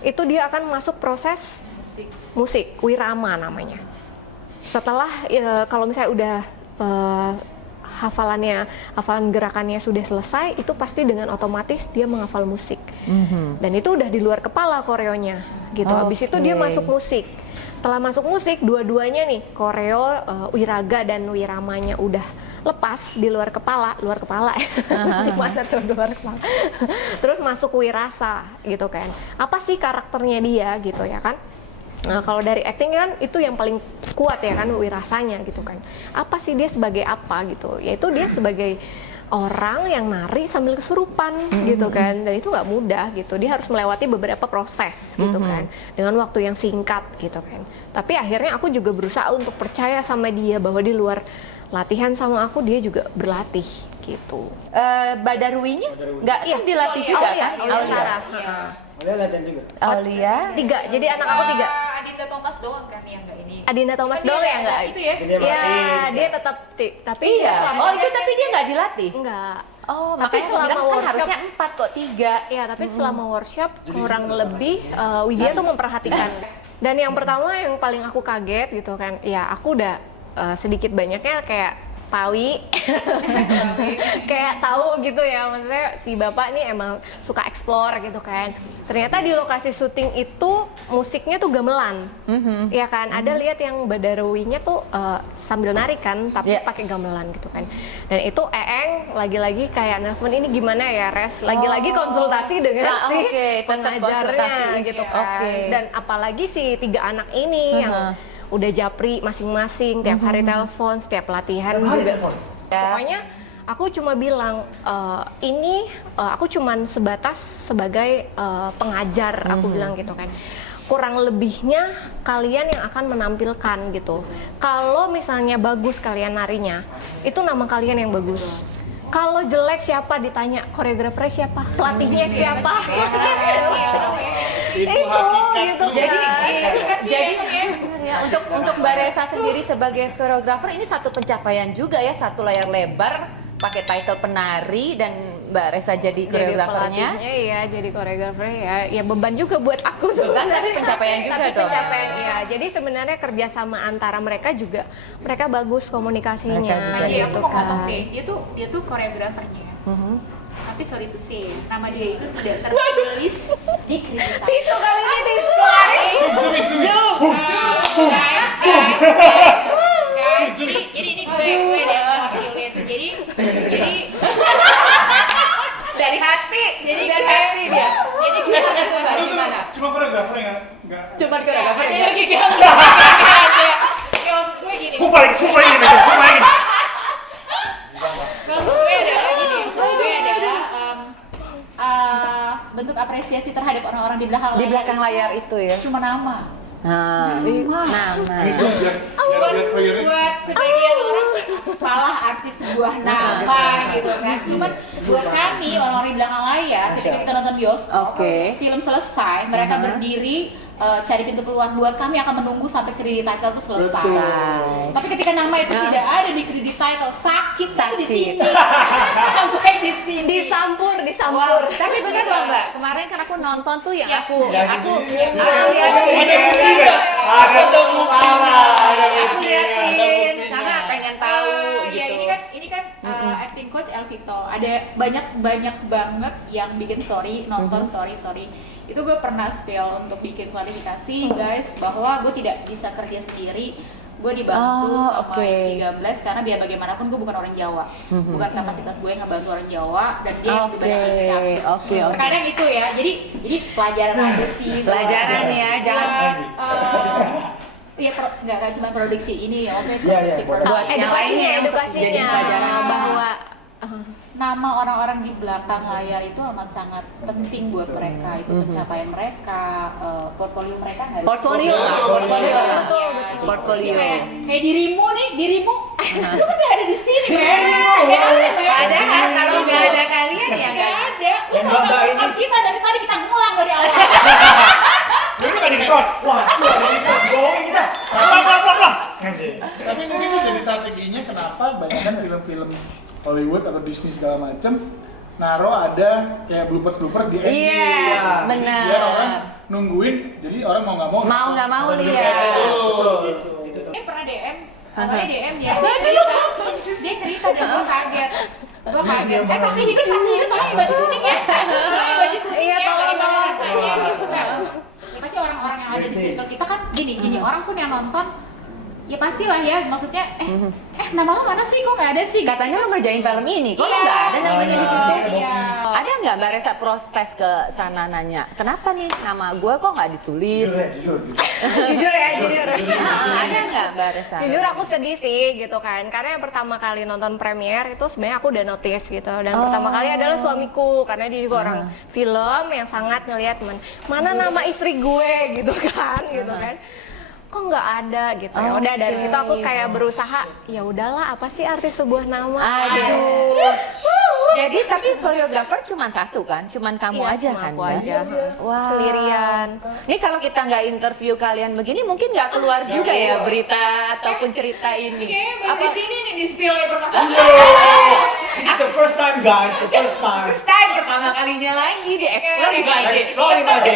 itu dia akan masuk proses musik, wirama namanya. Setelah kalau misalnya udah hafalan gerakannya sudah selesai, itu pasti dengan otomatis dia menghafal musik. Dan itu udah di luar kepala koreonya gitu. Habis itu dia masuk musik. Setelah masuk musik, dua-duanya nih, koreo, wiraga dan wiramanya udah lepas di luar kepala gimana tuh luar kepala. Terus masuk wirasa gitu kan. Apa sih karakternya dia gitu ya kan? Nah, kalau dari acting kan itu yang paling kuat ya kan, wirasanya gitu kan. Apa sih dia sebagai apa gitu? Yaitu dia sebagai orang yang nari sambil kesurupan gitu kan. Dan itu nggak mudah gitu. Dia harus melewati beberapa proses gitu kan. Dengan waktu yang singkat gitu kan. Tapi akhirnya aku juga berusaha untuk percaya sama dia bahwa di luar latihan sama aku dia juga berlatih gitu. Badarwinya nggak dilatih juga kan? Aulia. Aulia latihan juga. Aulia 3, jadi anak aku 3. Adinda Thomas doang kan yang nggak ini. Adinda Thomas doang ya nggak? Itu ya. Iya, dia tetap tapi iya. selama Itu tapi dia nggak dilatih. enggak. Oh, Tapi makanya selama bilang kan workshop- harusnya 4 kok 3. Ya, tapi selama workshop kurang lebih Widya tuh memperhatikan. Dan yang pertama yang paling aku kaget gitu kan, ya aku udah sedikit banyaknya kayak Pawi kayak tahu gitu ya, maksudnya si bapak nih emang suka explore gitu kan. Ternyata di lokasi syuting itu musiknya tuh gamelan, ya kan. Ada lihat yang Badarwinya tuh sambil nari kan, tapi pakai gamelan gitu kan. Dan itu Eeng lagi-lagi kayak nelfon, ini gimana ya Res, lagi-lagi konsultasi dengan si pengajarnya gitu kan. Dan apalagi si 3 anak ini yang udah japri masing-masing, tiap hari telepon, setiap latihan juga. Pokoknya aku cuma bilang, ini aku cuman sebatas sebagai pengajar, aku bilang gitu kan. Kurang lebihnya kalian yang akan menampilkan gitu. Kalau misalnya bagus kalian narinya, itu nama kalian yang bagus. Kalau jelek siapa ditanya, koreografernya siapa, pelatihnya siapa. Itu hakikat gitu lu. kan. Jadi ya, untuk Mbak Resa sendiri sebagai koreografer ini satu pencapaian juga ya, satu layar lebar pakai title penari dan Mbak Resa jadi koreografernya. Iya, jadi koreografer ya beban juga buat aku sebenarnya. Tapi pencapaian juga tapi dong. pencapaian ya. Jadi sebenarnya kerjasama antara mereka juga, mereka bagus komunikasinya. Aji, aku gitu mau ngomong kan. deh, dia tuh koreografernya. Tapi sorry to say, nama dia itu tidak tertulis di kredit. Tisu kali ini tisu. Jadi ini gue deh wakilin. Jadi dari hati. Jadi dari hati dia. Jadi gimana? Cuma koreografer ya, enggak. Cuma koreografer Ada ya. lagi kayak maksud gue gini. Pupain ini. Maksud gue adalah gini. Maksud gue adalah bentuk apresiasi terhadap orang-orang di belakang layar itu ya. cuma nama. Nah, nama. Ini tuh biar Buat sebagian orang sih malah artis sebuah nama gitu kan. Cuman buat kami orang-orang di belakang layar, ketika kita nonton bioskop, film selesai, mereka berdiri cari pintu keluar. Buat kami akan menunggu sampai kredit title itu selesai. Betul. Tapi ketika nama itu tidak ada di kredit title, sakit di sini. Sampai di sini. Disampur. Tapi bener loh Mbak, kemarin kan aku nonton tuh yang aku ada liatin karena pengen tahu gitu. Ya ini kan acting coach Elvito. Ada banyak banget yang bikin story, nonton story. Itu gue pernah spill untuk bikin klarifikasi guys bahwa gue tidak bisa kerja sendiri. Gue dibantu sama yang 13 karena biar bagaimanapun gue bukan orang Jawa. Bukan kapasitas gue yang ngebantu orang Jawa dan dia yang lebih banyak inisiasi. Terkadang itu ya. Jadi pelajaran aja sih. Pelajaran ya, jangan Iya, nggak cuma produksi ini ya, maksudnya produksi buat yang lainnya jadi edukasinya pelajaran bahwa nama orang-orang di belakang layar itu amat sangat penting buat mereka. Itu pencapaian mereka, portfolio mereka nggak ada. portfolio. Portfolio. Kayak dirimu lu kan nggak ada di sini kan? Ada kan? Kalau nggak ada kalian ya Nggak nggak ada. Lu nonton kita dari tadi kita ngulang dari awal. Ini nggak di-record. Wah, nggak di-record. Bohongin kita. Pelan. Tapi mungkin itu jadi strateginya kenapa banyak kan film-film Hollywood atau Disney segala macem naruh ada kayak bloopers di ending. Yes, benar. Biar orang nungguin, jadi orang mau nggak mau lihat. Ini pernah DM, namanya DM ya. Dia cerita dan gue kaget. Saksi hidup tolong baju kuning ya. Baju kuning ya, bagaimana rasanya gitu kan. Ya pasti orang-orang yang ada di circle kita kan gini orang pun yang nonton ya pastilah ya, maksudnya nama lo mana sih, kok nggak ada sih? Katanya lo ngerjain film ini, kok lo nggak ada namanya di situ? Iya. Ada nggak Mbak Resa protes ke sana nanya, kenapa nih nama gue kok nggak ditulis? jujur. Ada nggak Mbak Resa? Jujur aku sedih sih gitu kan, karena yang pertama kali nonton premier itu sebenarnya aku udah notice gitu, dan pertama kali adalah suamiku karena dia juga orang film yang sangat ngelihat mana nama istri gue gitu kan. Kok nggak ada gitu ya. Udah dari situ aku kayak berusaha, ya udahlah apa sih arti sebuah nama. Aduh. Jadi tapi koreografer cuma satu kan? Cuman kamu Iya, aja cuma kan? aku Mbak? aja. Wah. Sendirian. Ini kalau kita nggak interview kalian begini mungkin nggak keluar juga ya berita ataupun cerita ini. Apa di sini nih di spill ya bermasalah. This is the first time guys, the first time. First time pertama kalinya lagi di Explore Imaje. Explore Imaje.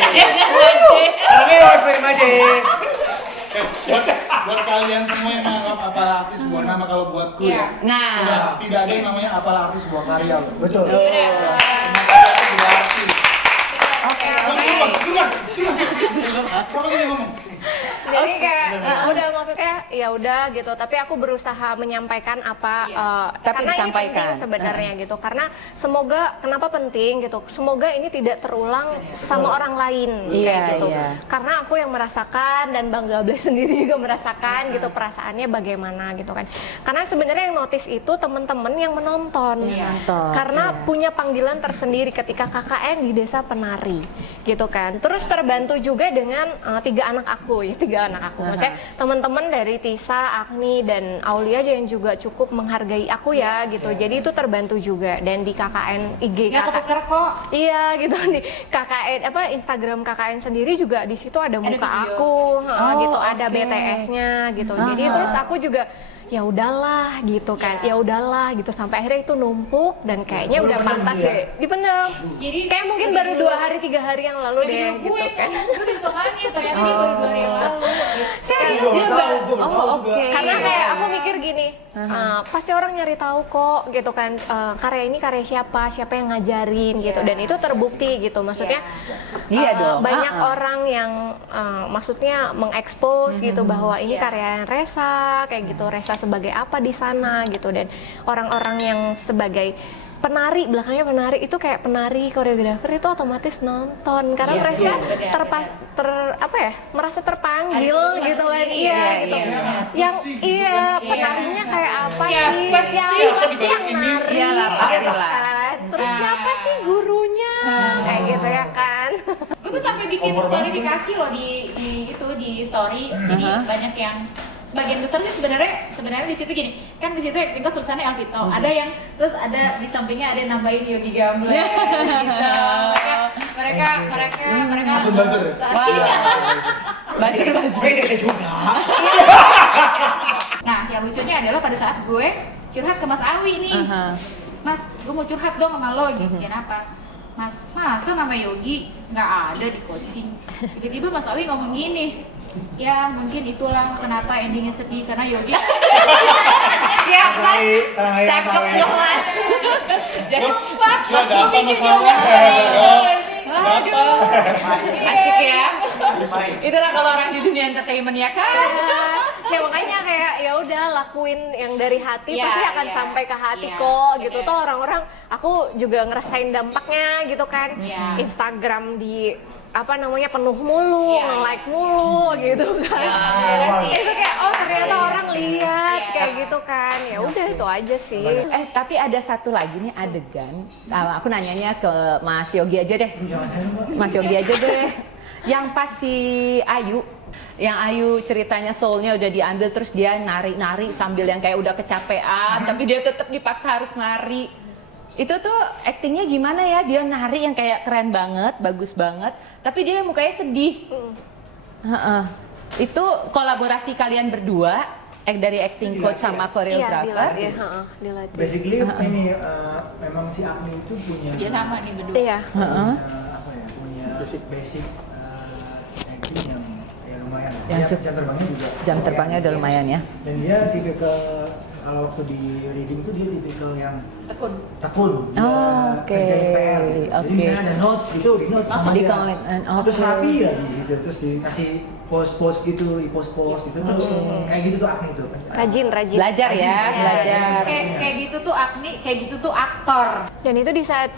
Explore Imaje. Buat kalian semua yang menganggap apalah arti sebuah nama, kalau buatku ya Nah, tidak ada yang namanya apalah arti sebuah karya loh. Betul. Semua karya itu berarti. oke. Siapa yang ngomong? Jadi kayak udah maksudnya ya udah gitu, tapi aku berusaha menyampaikan apa Tapi karena disampaikan. ini penting sebenarnya gitu, karena semoga kenapa penting gitu, semoga ini tidak terulang sama orang lain kayak gitu. Karena aku yang merasakan dan Bang Gablay sendiri juga merasakan gitu perasaannya bagaimana gitu kan. Karena sebenarnya yang notice itu teman-teman yang menonton. Karena punya panggilan tersendiri ketika KKN di Desa Penari gitu kan. Terus terbantu juga dengan tiga anak aku. Maksudnya teman-teman dari Tisa, Agni dan Aulia yang juga cukup menghargai aku ya gitu. Jadi itu terbantu juga, dan di KKN IG Ketuker kok. Iya gitu, di KKN Instagram KKN sendiri juga di situ ada muka aku, gitu, ada BTS-nya gitu. Jadi terus aku juga ya udahlah gitu kan, ya udahlah gitu, sampai akhirnya itu numpuk dan kayaknya udah pantas deh dipendam. Jadi Kayak mungkin baru 2 hari 3 hari yang lalu deh gitu kan. Gue besokannya ternyata dia baru 2 hari yang lalu. Serius dia karena kayak aku mikir gini, pasti orang nyari tahu kok gitu kan, karya ini karya siapa yang ngajarin gitu, dan itu terbukti gitu. Maksudnya banyak orang yang maksudnya mengekspos gitu bahwa ini karya Resa kayak gitu, Resa sebagai apa di sana gitu, dan orang-orang yang sebagai penari, belakangnya penari itu kayak penari, koreografer itu otomatis nonton karena mereka merasa terpanggil gitu kan. Gitu. Yang penarinya kayak apa sih? Siapa sih yang nari? Gitu kan. Terus siapa sih gurunya? Kayak gitu ya kan. Gue tuh sampai bikin klarifikasi loh di story. Jadi banyak yang sebagian besar sih sebenarnya di situ gini, kan di situ acting coach tulisannya Alvito, ada yang terus ada di sampingnya ada yang nambahin Yogi Gamble gitu. Mereka Akun buzzer ya? Beda juga. Nah, yang lucunya adalah pada saat gue curhat ke Mas Awi nih. Mas, gue mau curhat dong sama lo gitu. Kenapa? Mas, masa nama Yogi nggak ada di coaching? Tiba-tiba Mas Awi ngomong gini, ya mungkin itulah kenapa endingnya sedih karena Yogi. Ya, Mas. Salah ya, Cakep loh, Mas. Nggak gampang Mas Wawan. Gampang. Asik ya. Itulah kalau orang di dunia entertainment ya kan. Ya makanya kayak ya udah lakuin yang dari hati Iya, pasti akan iya. sampai ke hati Iya, kok gitu. bener. Toh orang-orang aku juga ngerasain dampaknya gitu kan. Iya. Instagram di apa namanya penuh mulu, Iya, nge-like mulu gitu kan. Itu kayak oh ternyata orang lihat Iya. kayak gitu kan. Ya udah itu aja sih. Tapi ada satu lagi nih adegan. Aku nanyanya ke Mas Yogi aja deh. Mas Yogi aja deh. Yang pas si Ayu ceritanya soulnya udah diambil terus dia nari-nari sambil yang kayak udah kecapean, tapi dia tetap dipaksa harus nari. Itu tuh aktingnya gimana ya? Dia nari yang kayak keren banget, bagus banget, tapi dia mukanya sedih. Heeh. Itu kolaborasi kalian berdua, dari acting coach sama Iya, koreografer. dilatih, dilatih. Basically ini memang si Agni itu punya Dia sama nih berdua. Iya. punya basic acting yang ya lumayan. Yang Dia jam terbangnya juga. Jam terbangnya udah lumayan ya. Dan dia tipikal kalau waktu di reading itu dia tipikal yang tekun. Dia Oh, oke. kerjain PR. Jadi Oke. misalnya ada notes gitu, di notes Langsung sama dia. di-comment. Terus Oke. rapi lagi gitu, terus dikasih post-post gitu, repost-post itu tuh kayak gitu tuh Agni tuh. Rajin. Belajar ya, belajar. Kayak gitu tuh Agni, kayak gitu tuh aktor. Dan itu di saat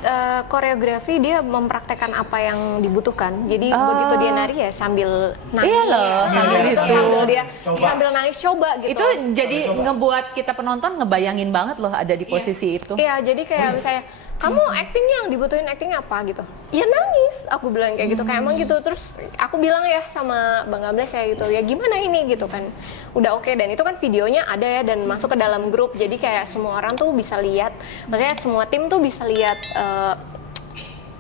koreografi dia mempraktekkan apa yang dibutuhkan. Jadi begitu dia nari ya sambil nangis. Iya loh, sambil, sambil itu. sambil dia Coba. sambil nangis coba gitu. Itu jadi ngebuat kita penonton ngebayangin banget loh ada di posisi itu. Iya, jadi kayak misalnya kamu actingnya yang dibutuhin acting apa gitu? Ya nangis, aku bilang kayak gitu, kayak emang gitu. Terus aku bilang ya sama Bang Gables ya gitu, ya gimana ini gitu kan. Udah oke, dan itu kan videonya ada ya dan masuk ke dalam grup. Jadi kayak semua orang tuh bisa lihat, maksudnya semua tim tuh bisa lihat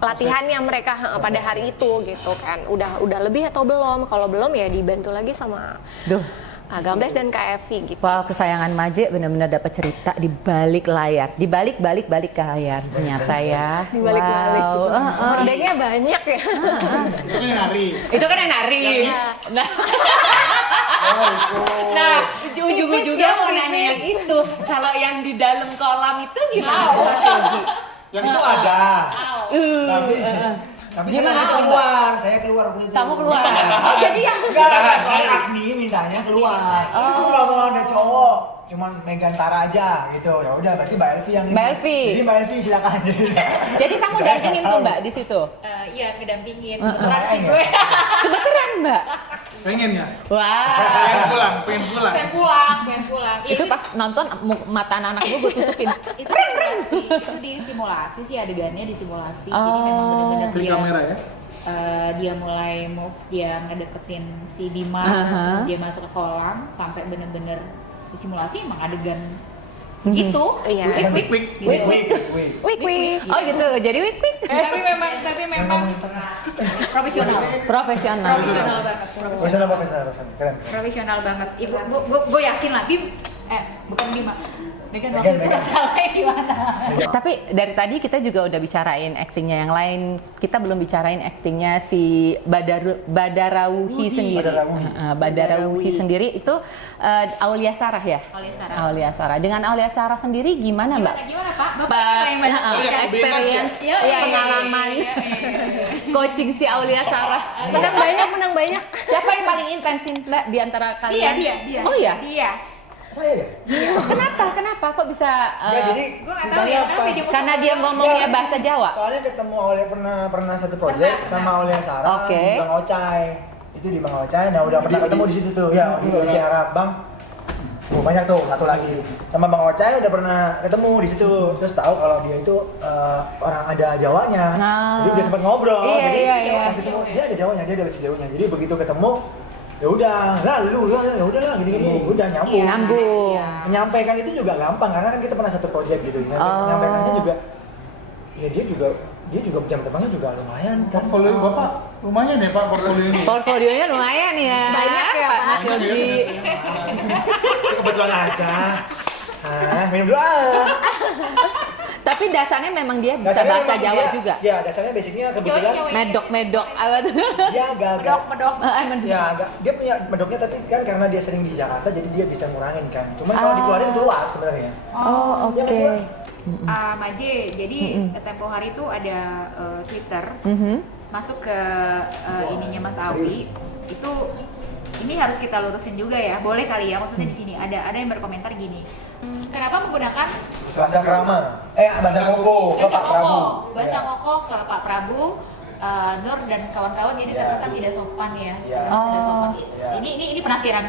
latihannya mereka pada hari itu gitu kan. Udah lebih atau belum? Kalau belum ya dibantu lagi sama Duh. Kak Gables dan Kak Evi gitu. Wow, kesayangan Maje benar-benar dapat cerita di balik layar, di balik layar ternyata ya. Di balik-balik Wow. gitu. Hordengnya banyak ya. Itu yang nari. Itu kan yang nari. Nah, nah ujung-ujungnya mau nanya yang itu. Kalau yang di dalam kolam itu gimana? Mas Yogi? Yang itu ada. Tapi Gimana saya keluar waktu itu. Kamu keluar. Nah, Oh, jadi yang enggak, soalnya Agni mintanya keluar. Itu nggak mau ada cowok, cuman Megan Tara aja gitu. Ya udah, berarti Mbak Elvi yang ini. Mbak Elvi. Jadi Mbak Elvi silakan jadi. Jadi kamu Saya dampingin nggak tuh tahu. Mbak di situ. Iya, ngedampingin. Heeh. Kebetulan sih gue. Kebetulan Mbak. Pengen ya? Wah. Pengen pulang. pengen pulang. Itu pas nonton mata anak gue tutupin. itu simulasi, itu disimulasi sih adegannya disimulasi. Jadi memang benar-benar Klik dia kamera ya? dia mulai move, dia ngedeketin si Bima, Aha. dia masuk ke kolam sampai bener-bener disimulasi emang adegan gitu. Iya. Wik. Wik. Oh gitu, jadi wik. Tapi memang profesional. Profesional. Profesional banget. Keren. Profesional banget. Ibu, gue yakin lah Bim. Bukan Bima. Megan waktu itu masalahnya gimana? Tapi dari tadi kita juga udah bicarain aktingnya yang lain. Kita belum bicarain aktingnya si Badarawuhi sendiri. Badarawuhi sendiri itu Aulia Sarah ya? Aulia Sarah. Dengan Aulia Sarah sendiri gimana Mbak? Gimana Pak? Bapak yang banyak belajar. Experience, pengalaman, coaching si Aulia Sarah. Menang banyak. Siapa yang paling intens Mbak di antara kalian? Dia. Oh iya? Dia. Saya ya? Kenapa? Kok bisa? Enggak, jadi Gue nggak tahu ya, kenapa dia Karena dia ngomongnya bahasa Jawa. Soalnya ketemu oleh pernah satu project sama Aulia Sarah Oke. di Bang Ocai. Itu di Bang Ocai, nah udah pernah ketemu di situ tuh. Ya, di Ocai Arab, Bang. Banyak tuh, satu lagi. Sama Bang Ocai udah pernah ketemu di situ. Terus tahu kalau dia itu orang ada Jawanya. Jadi udah sempat ngobrol. Iya, Jadi iya. pas ketemu, dia ada Jawanya, dia ada bahasa Jawanya. Jadi begitu ketemu ya udah lalu ya udah lah gini udah nyambung. Nyambung. Iya. Menyampaikan itu juga gampang karena kan kita pernah satu project gitu. Menyampaikannya juga ya dia juga jam terbangnya juga lumayan kan. Portfolio Bapak lumayan ya Pak portfolio ini. Portfolionya lumayan ya. Banyak ya, Pak Pak. Mas Yogi. Kebetulan aja. Minum dulu Tapi dasarnya memang dia bisa Dasarnya bahasa memang Jawa dia- juga. Ya, dasarnya basicnya kebetulan Cewek-cewek. Medok apa tuh? dia agak Medok. ya agak dia punya medoknya tapi kan karena dia sering di Jakarta jadi dia bisa ngurangin kan. Cuman kalau dikeluarin keluar sebenarnya. Oh, Iya nggak sih, Pak? Maje, jadi tempo hari itu ada Twitter masuk ke ininya Mas Awi itu ini harus kita lurusin juga ya, boleh kali ya, maksudnya di sini ada yang berkomentar gini, kenapa menggunakan Bahasa Krama. Bahasa Koko ke Pak Prabu. bahasa Ya. ngoko ke Pak Prabu, Nur dan kawan-kawan, jadi Ya. terkesan tidak sopan ya, Ya. terkesan tidak sopan. Ya. Ini penafsiran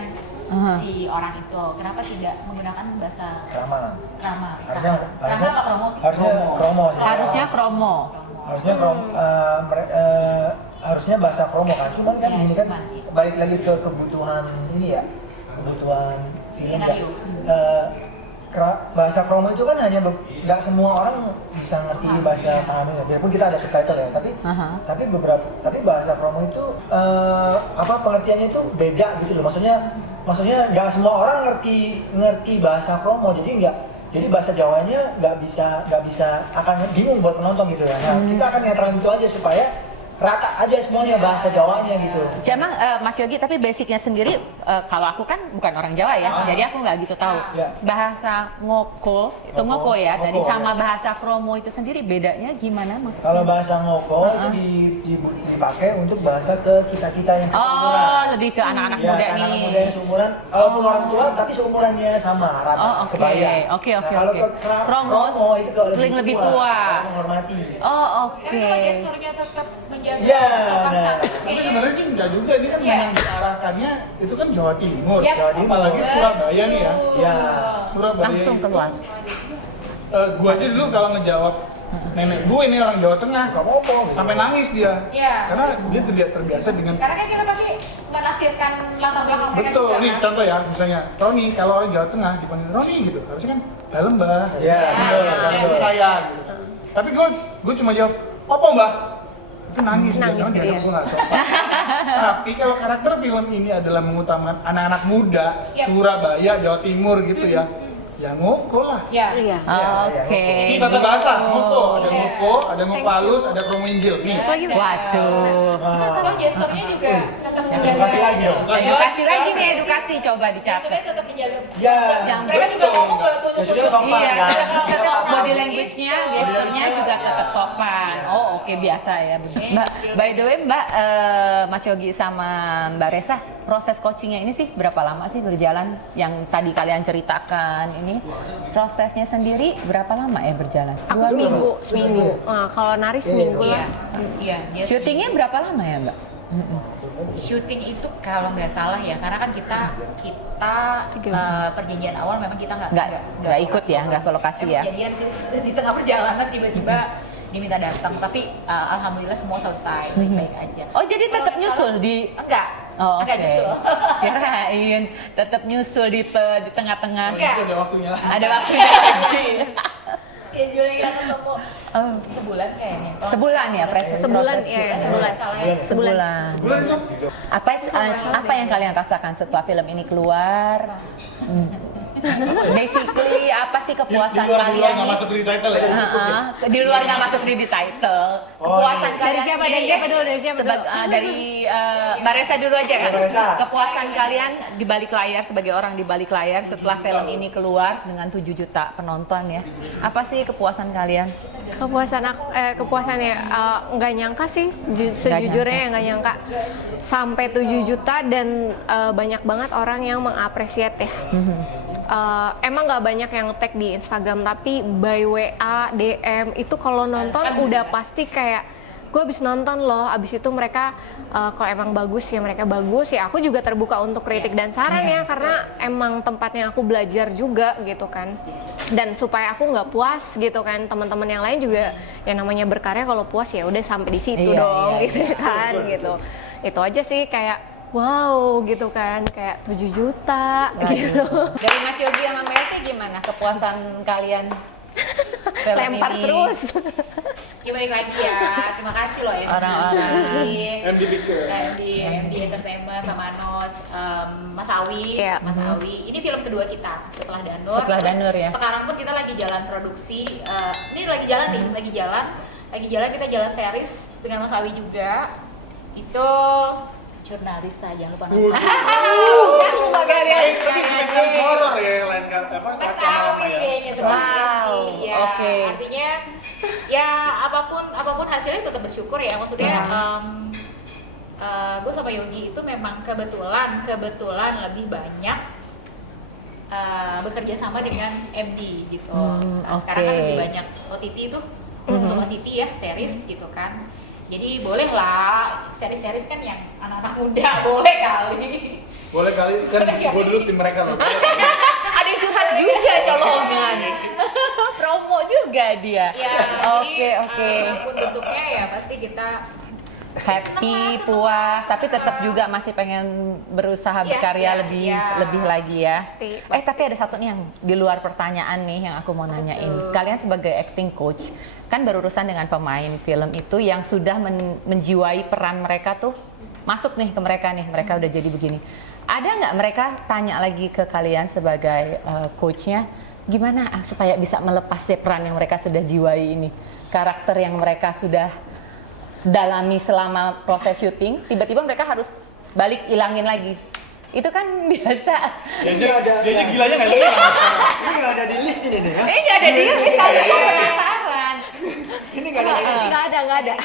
si orang itu, kenapa tidak menggunakan bahasa Krama. krama? Harusnya Krama apa promo sih? Harusnya kromo sih. Harusnya promo. Harusnya harusnya bahasa kromo kan. Cuman kan Ya, gini kan cuman, iya. balik lagi ke kebutuhan ini ya. Kebutuhan film ya. Skenario. Bahasa kromo itu kan hanya nggak semua orang bisa ngerti bahasa paham ya. Biarpun kita ada subtitle ya, tapi bahasa kromo itu pengertiannya itu beda gitu loh. Maksudnya nggak semua orang ngerti bahasa kromo, jadi bahasa Jawanya nggak bisa akan bingung buat penonton gitu ya. Nah, kita akan netral itu aja supaya rata aja semuanya bahasa Jawanya gitu. Emang Mas Yogi, tapi basicnya sendiri kalau aku kan bukan orang Jawa ya, jadi aku nggak gitu tahu. Ya. Bahasa ngoko itu ngoko ya, Ngoko, dari sama ya. bahasa kromo itu sendiri bedanya gimana Mas? Kalau bahasa ngoko itu dipakai untuk bahasa ke kita yang seumuran. Oh, lebih ke anak-anak Ya, muda anak-anak nih. muda yang seumuran, kalaupun orang tua tapi seumurannya sama, rata, Oh, oke. sebaya. Oke. Kalau ke Kromo, itu ke lebih tua. saling menghormati. Oh, Tapi oke. kalau gesturnya tetap menjaga Iya, sopan nah. santun, Tapi kayaknya- sebenarnya sih enggak juga, ini kan Iya. memang diarahkannya itu kan Jawa Timur. Yap. Jawa Timur. Apalagi Surabaya nih ya. Ya. Surabaya Langsung itu, keluar. gua aja dulu kalau ngejawab nenek gue ini orang Jawa Tengah, Gak apa-apa. gitu. sampai nangis dia. Iya. Karena dia tidak terbiasa dengan Karena kan kita pasti menafsirkan latar belakang mereka betul. juga, Nih kan? contoh ya, misalnya Roni, kalau orang Jawa Tengah dipanggil Roni gitu, harusnya kan dalam mbah. Iya, betul, Itu betul. saya gitu. Tapi gue cuma jawab, "Apa, Mbah?" Itu nangis, Nangis, dia iya. gue nggak sopan. Tapi kalau karakter film ini adalah mengutamakan anak-anak muda, Yap. Surabaya, Jawa Timur gitu ya, ya ngoko lah. Ya. Iya. Oke. Ini tata bahasa, ngoko, ada Iya. ngoko, ada ngoko halus, ada kromo injil. Nih, Waduh. Kalau gesturnya juga tetap menjaga. Edukasi lagi dong. Edukasi lagi nih, edukasi coba dicatat. Gesturnya tetap menjaga. Ya, Yang mereka juga ngomong gak tuh. Gesturnya sopan Iya, kan. tetap body language-nya, gesturnya juga tetap sopan. Oh, oke, biasa ya. Mbak, by the way, Mbak, Mas Yogi sama Mbak Resa, proses coachingnya ini sih berapa lama sih berjalan? Yang tadi kalian ceritakan ini, prosesnya sendiri berapa lama ya berjalan? Aku seminggu. Nah, kalau nari seminggu Iya. lah. Iya. dia Syutingnya berapa lama ya, Mbak? syuting itu kalau nggak salah ya, karena kan kita perjanjian awal memang kita Nggak ikut ya, nggak ke lokasi ya? Perjanjian di tengah perjalanan tiba-tiba diminta datang, tapi alhamdulillah semua selesai baik-baik aja. Oh, jadi Kalau tetap nggak nyusul salah- di enggak Oh, enggak oke. nyusul. Kirain tetap nyusul di tengah-tengah. Enggak. itu ada waktunya lah. Ada waktunya lagi. Schedule yang ketemu Oh, sebulan kayaknya. sebulan ya proses Sebulan, proses iya, syuting. sebulan. Sebulan. Apa yang kalian rasakan setelah film ini keluar? Basically apa sih kepuasan Di luar kalian? nggak nih? masuk di title ya. Di luar nggak masuk di title. Kepuasan iya. kalian Dari siapa? sendiri Dari siapa dulu? Dari siapa dulu? dari Mbak Resa dulu aja kan. Mbak Resa. Kepuasan kalian di balik layar sebagai orang di balik layar setelah film ini keluar dengan 7 juta penonton ya. Apa sih kepuasan kalian? Kepuasan ya nggak nyangka sih sejujurnya ya nggak nyangka sampai 7 juta dan banyak banget orang yang mengapresiasi ya. Emang nggak banyak yang tag di Instagram tapi by WA, DM itu kalau nonton udah pasti kayak gue abis nonton loh, abis itu mereka kalau emang bagus ya mereka bagus ya aku juga terbuka untuk kritik dan saran ya karena emang tempatnya aku belajar juga gitu kan dan supaya aku nggak puas gitu kan teman-teman yang lain juga yang namanya berkarya kalau puas ya udah sampai di situ Iya, dong iya, gitu kan gitu itu aja sih kayak wow gitu kan, kayak 7 juta gitu. Dari Mas Yogi sama Melty gimana kepuasan kalian? Film Lempar ini? terus. Ya balik lagi ya, terima kasih loh ya Orang-orang. MD Picture. MD Entertainment sama Notch, Mas Awi, Iya. Mas Awi. Ini film kedua kita setelah Danur. Setelah Danur ya. Sekarang pun kita lagi jalan produksi. Ini lagi jalan nih, lagi jalan kita jalan series dengan Mas Awi juga. Itu jurnalis saja lupa nama. Jangan lupa kalian. Tapi spesial horor ya yang lain kan apa? Mas apa Awi ya? kayaknya tuh. Wow, Ya, oke. artinya ya apapun hasilnya tetap bersyukur ya. Maksudnya gue sama Yogi itu memang kebetulan lebih banyak bekerja sama dengan MD gitu. Nah, sekarang kan oke. lebih banyak OTT tuh untuk OTT ya, series gitu kan. Jadi boleh lah series-series kan yang anak-anak muda boleh kali. Boleh kali kan gue dulu tim mereka loh. Ada yang curhat juga colongan. Promo juga dia. Ya, Oke, oke. Apapun bentuknya ya pasti kita Happy, puas, tapi tetap juga masih pengen berusaha Iya, berkarya iya, lebih iya. lebih lagi ya. Pasti, Tapi ada satu nih yang di luar pertanyaan nih yang aku mau nanyain. Betul. Kalian sebagai acting coach kan berurusan dengan pemain film itu yang sudah menjiwai peran mereka tuh masuk nih ke mereka nih, mereka udah jadi begini. Ada nggak mereka tanya lagi ke kalian sebagai coachnya, gimana supaya bisa melepas si peran yang mereka sudah jiwai ini, karakter yang mereka sudah dalami selama proses syuting, tiba-tiba mereka harus balik ilangin lagi. Itu kan biasa. Dia gilanya nggak ada. Ini nggak ada di list ini nih ya. Ini nggak ada di list, tapi aku penasaran. Ini nggak ada di list. Nggak ada.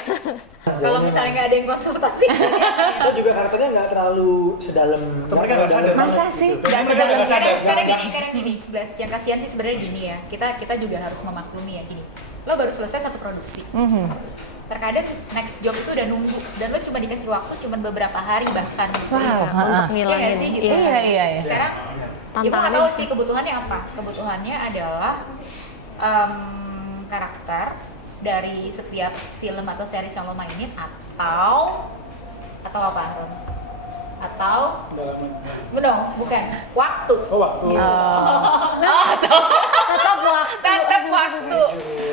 kalau misalnya nggak ada yang konsultasi. Kita juga karakternya nggak terlalu sedalam. Tapi mereka nggak sadar. Masa sih? Gitu. Nggak Mereka nggak sadar. Karena gini, Blas, yang kasihan sih sebenarnya gini ya. Kita juga harus memaklumi ya gini. Lo baru selesai satu produksi. Terkadang next job itu udah nunggu dan lo cuma dikasih waktu cuma beberapa hari bahkan. Wow, Untuk Iya nggak sih gitu. Iya. Sekarang ibu nggak tahu sih kebutuhannya apa. Kebutuhannya adalah karakter dari setiap film atau series yang lo mainin atau apa Ron? Atau bukan waktu. Oh waktu. Tetap waktu.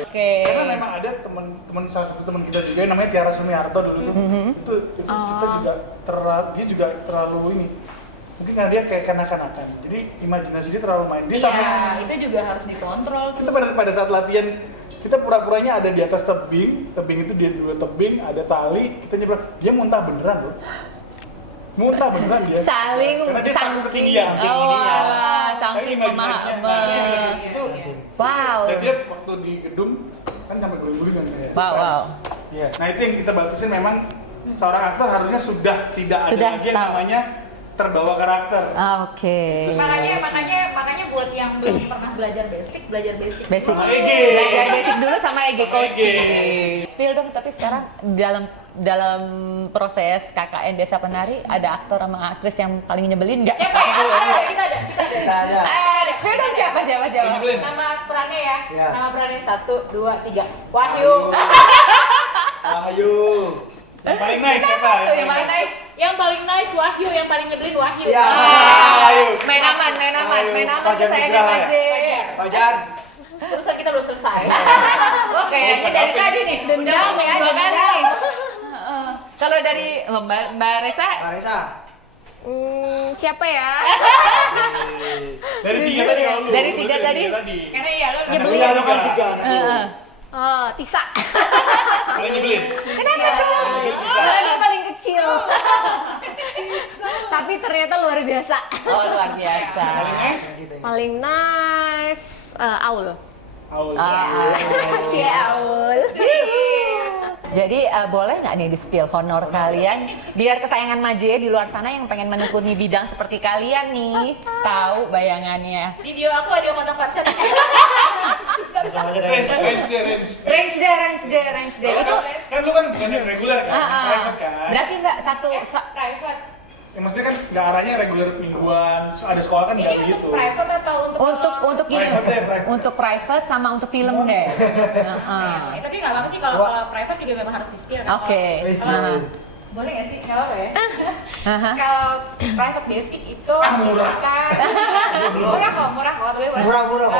Oke. Karena memang ada teman salah satu teman kita juga yang namanya Tiara Sumiarto dulu tuh. Itu kita juga dia juga terlalu ini. Mungkin karena dia kayak kanak-kanakan. Jadi imajinasi dia terlalu main. Dia sampai Iya, itu juga harus dikontrol tuh. kita pada saat latihan kita pura-puranya ada di atas tebing itu dia dua tebing, ada tali, kita nyebrang. Dia muntah beneran loh. Muntah beneran dia. Saling karena dia takut saking ketinggian. saking memahami. Itu Wow. dan dia waktu di gedung kan sampai guling-guling kan. Wow. Iya. Nah itu yang kita batasin memang seorang aktor harusnya sudah tidak ada Sudah lagi yang tahu. namanya terbawa karakter. Oke. Makanya buat yang belum pernah belajar basic. Basic. Sama EG. Belajar basic dulu sama EG coaching. EG. Spill dong, tapi sekarang dalam proses KKN Desa Penari ada aktor sama aktris yang paling nyebelin nggak? Kita ada. Kita ada. Spill dong siapa? Nyebelin. Nama perannya ya. Iya. Nama perannya 1, 2, 3. Wahyu. Ayo. Yang paling nice siapa? Yang paling nice. Yang paling nice Wahyu, yang paling nyebelin Wahyu. Iya. Ayo. Main aman Ayo, Fajar kesayangan Nugraha. aja. Fajar. Urusan kita belum selesai. Oke, ini dari tadi nih. Dendam ya, dua kali. Kalau dari Mbak Resa, Marisa. Siapa ya? Dari tiga tadi kalau lu. Dari Lu tiga tadi. Karena ya lo Nyebelin. Iya, ada kan tiga. Oh, Tisa. Paling nyebelin. Kenapa tuh? Dia paling kecil. Tapi ternyata luar biasa. oh luar biasa. Paling nice. Paling nice. Aul. Aus. Cie Aul. Jadi boleh nggak nih di-spill honor kalian biar kesayangan Maje di luar sana yang pengen menekuni bidang seperti kalian nih tahu bayangannya. video aku ada kontak WhatsApp. Sama aja Range dari Range deh itu. Kan lu kan bukan yang reguler kan, private kan. Berarti nggak satu Private. Ya, maksudnya kan nggak arahnya reguler mingguan, ada sekolah kan nggak Ini begitu. untuk private atau untuk gini Private deh, private. untuk private sama untuk film deh. Tapi nggak apa-apa sih kalau private juga memang harus di-spill kan. Oke. Wis. Kalau Boleh nggak sih? Nggak apa ya? Aha. Kalau private basic itu murah. kan murah kok, tapi Murah kok.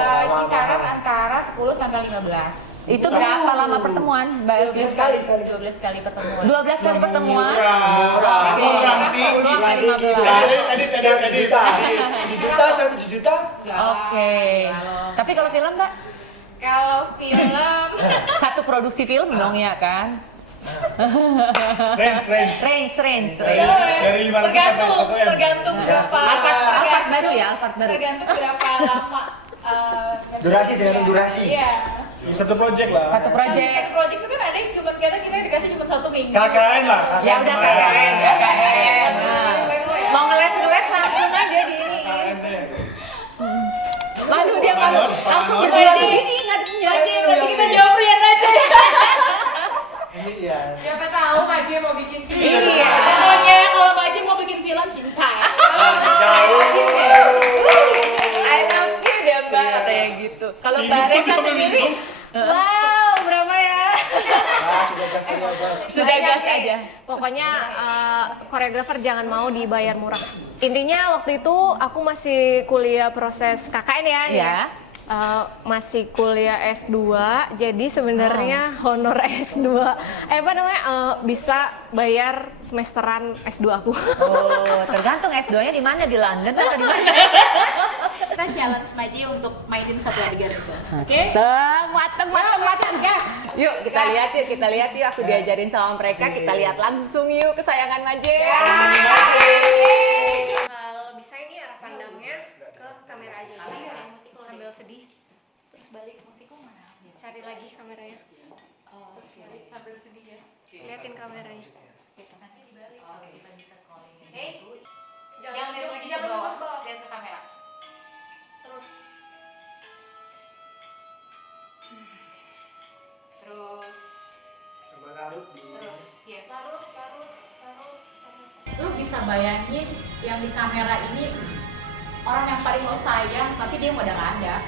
kisaran antara 10 sampai 15. Itu berapa lama pertemuan, Mbak Elvi? 12 kali pertemuan. 12 kali pertemuan. Murah. Juta, 1 juta. Oke. Tapi kalau film, Mbak? Kalau film Satu produksi film dong ya kan? range Range. dari 500 sampai 1 M. tergantung berapa Alphard baru ya, Alphard baru. tergantung berapa lama Tergantung durasi. Iya. Di satu project lah. Satu project. Satu project itu kan ada yang cuma kita dikasih cuma 1 minggu. KKN lah. Ya udah KKN. Nah. Mau ngeles langsung aja di ini. KKN deh. Malu dia malu. Langsung berjual begini ngadepnya. Nanti kita jawab Rian aja. Ini ya. Siapa tahu Maji mau bikin film. Iya. Pokoknya kalau Maji mau bikin film cinta. Jauh. I love you deh Mbak, katanya gitu. Kalau Mbak Reza sendiri, wow berapa ya? Sudah gas aja, Bos. Sudah gas Banyak aja. sih. Pokoknya koreografer jangan mau dibayar murah. Intinya waktu itu aku masih kuliah proses KKN ya. Ya. Masih kuliah S2, jadi sebenarnya honor S2 bisa bayar semesteran S2 aku. Oh, tergantung S2-nya di mana, di London atau di mana? Kita challenge Maji untuk mainin satu adegan itu. Oke? Mateng, gas. Yuk kita lihat yuk. Aku diajarin sama mereka, kita lihat langsung yuk kesayangan Maje. Kalau bisa ini arah pandangnya ke kamera aja. Sambil sedih. Terus balik musikku mana? Cari lagi kameranya. Oh, sambil sedih ya. Liatin kameranya. Nanti dibalik kalau kita bisa calling. Oke. Jangan lihat lagi ke bawah, lihat ke kamera. Terus. Terus, yes. Larut. Lu bisa bayangin yang di kamera ini orang yang paling lo sayang, tapi dia udah nggak ada.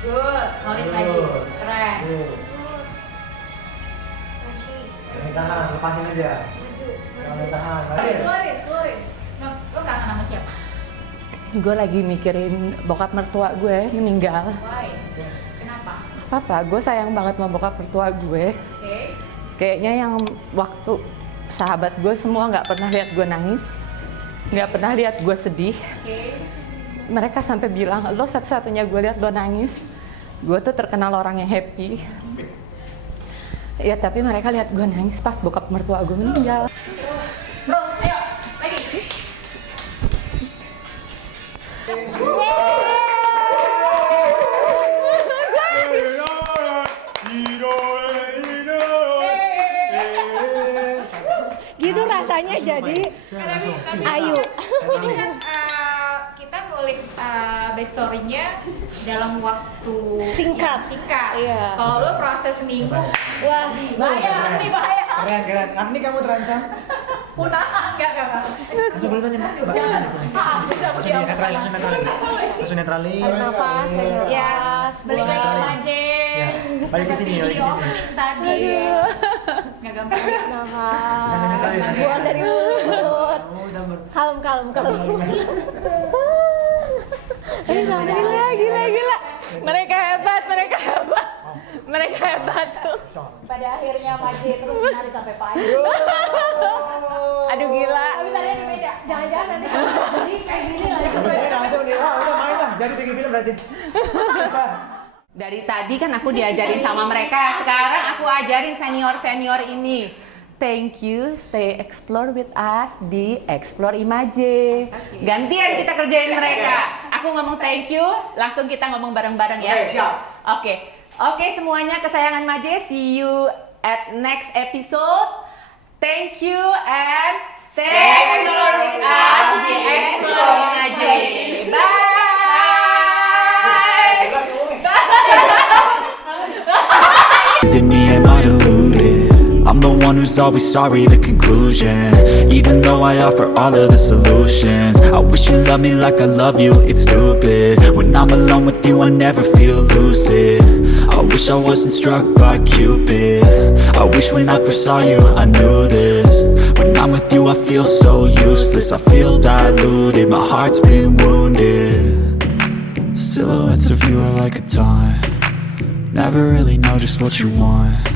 Good, balik lagi, keren. Jangan tahan, lepasin aja. Jangan tahan. Keluarin. Lo kangen sama siapa? Gue lagi mikirin bokap mertua gue meninggal. Why? Kenapa? Papa, gue sayang banget sama bokap mertua gue. Oke. Kayaknya yang waktu sahabat gue semua nggak pernah lihat gue nangis, nggak pernah lihat gue sedih. Oke. Mereka sampai bilang, lo satu-satunya gue lihat lo nangis. Gue tuh terkenal orang yang happy. Ya tapi mereka lihat gue nangis pas bokap mertua gue meninggal. Bro, ayo, lagi. Gitu rasanya jadi Ayu. Ini kan kita ngulik backstory-nya dalam waktu Singkat. yang singkat. Iya. Kalau lo proses seminggu, Wah, bahaya. Keren. Agni kamu terancam. Punah, enggak. Langsung boleh tanya, Mbak. Langsung netralin. nafas. Ya, balik lagi ke Maje. Ya, balik ke sini, Seperti balik ke di sini. opening tadi. Nggak gampang. Nafas. Buang dari mulut. Oh, sabar. Kalem. Gila. Mereka hebat tuh. Pada akhirnya Maje terus menari sampai pagi. Aduh gila. Tapi tadi ada beda. Jangan-jangan nanti sama Maje kayak gini lagi. Langsung nih, udah main lah. Jadi bikin film berarti. Dari tadi kan aku diajarin sama mereka, sekarang aku ajarin senior ini. Thank you, stay explore with us di Explore Imaje. Gantian kita kerjain mereka. Aku ngomong thank you, langsung kita ngomong bareng-bareng ya. Oke, siap. Oke semuanya kesayangan Maje, see you at next episode. Thank you and stay explore with us di Explore Imaje. Bye. Is it me, am I deluded? I'm the one who's always sorry, the conclusion. Even though I offer all of the solutions, I wish you loved me like I love you, it's stupid. When I'm alone with you, I never feel lucid. I wish I wasn't struck by Cupid. I wish when I first saw you I knew this. When I'm with you I feel so useless, I feel diluted, my heart's been wounded. Silhouettes of you are like a taunt, never really know just what you want.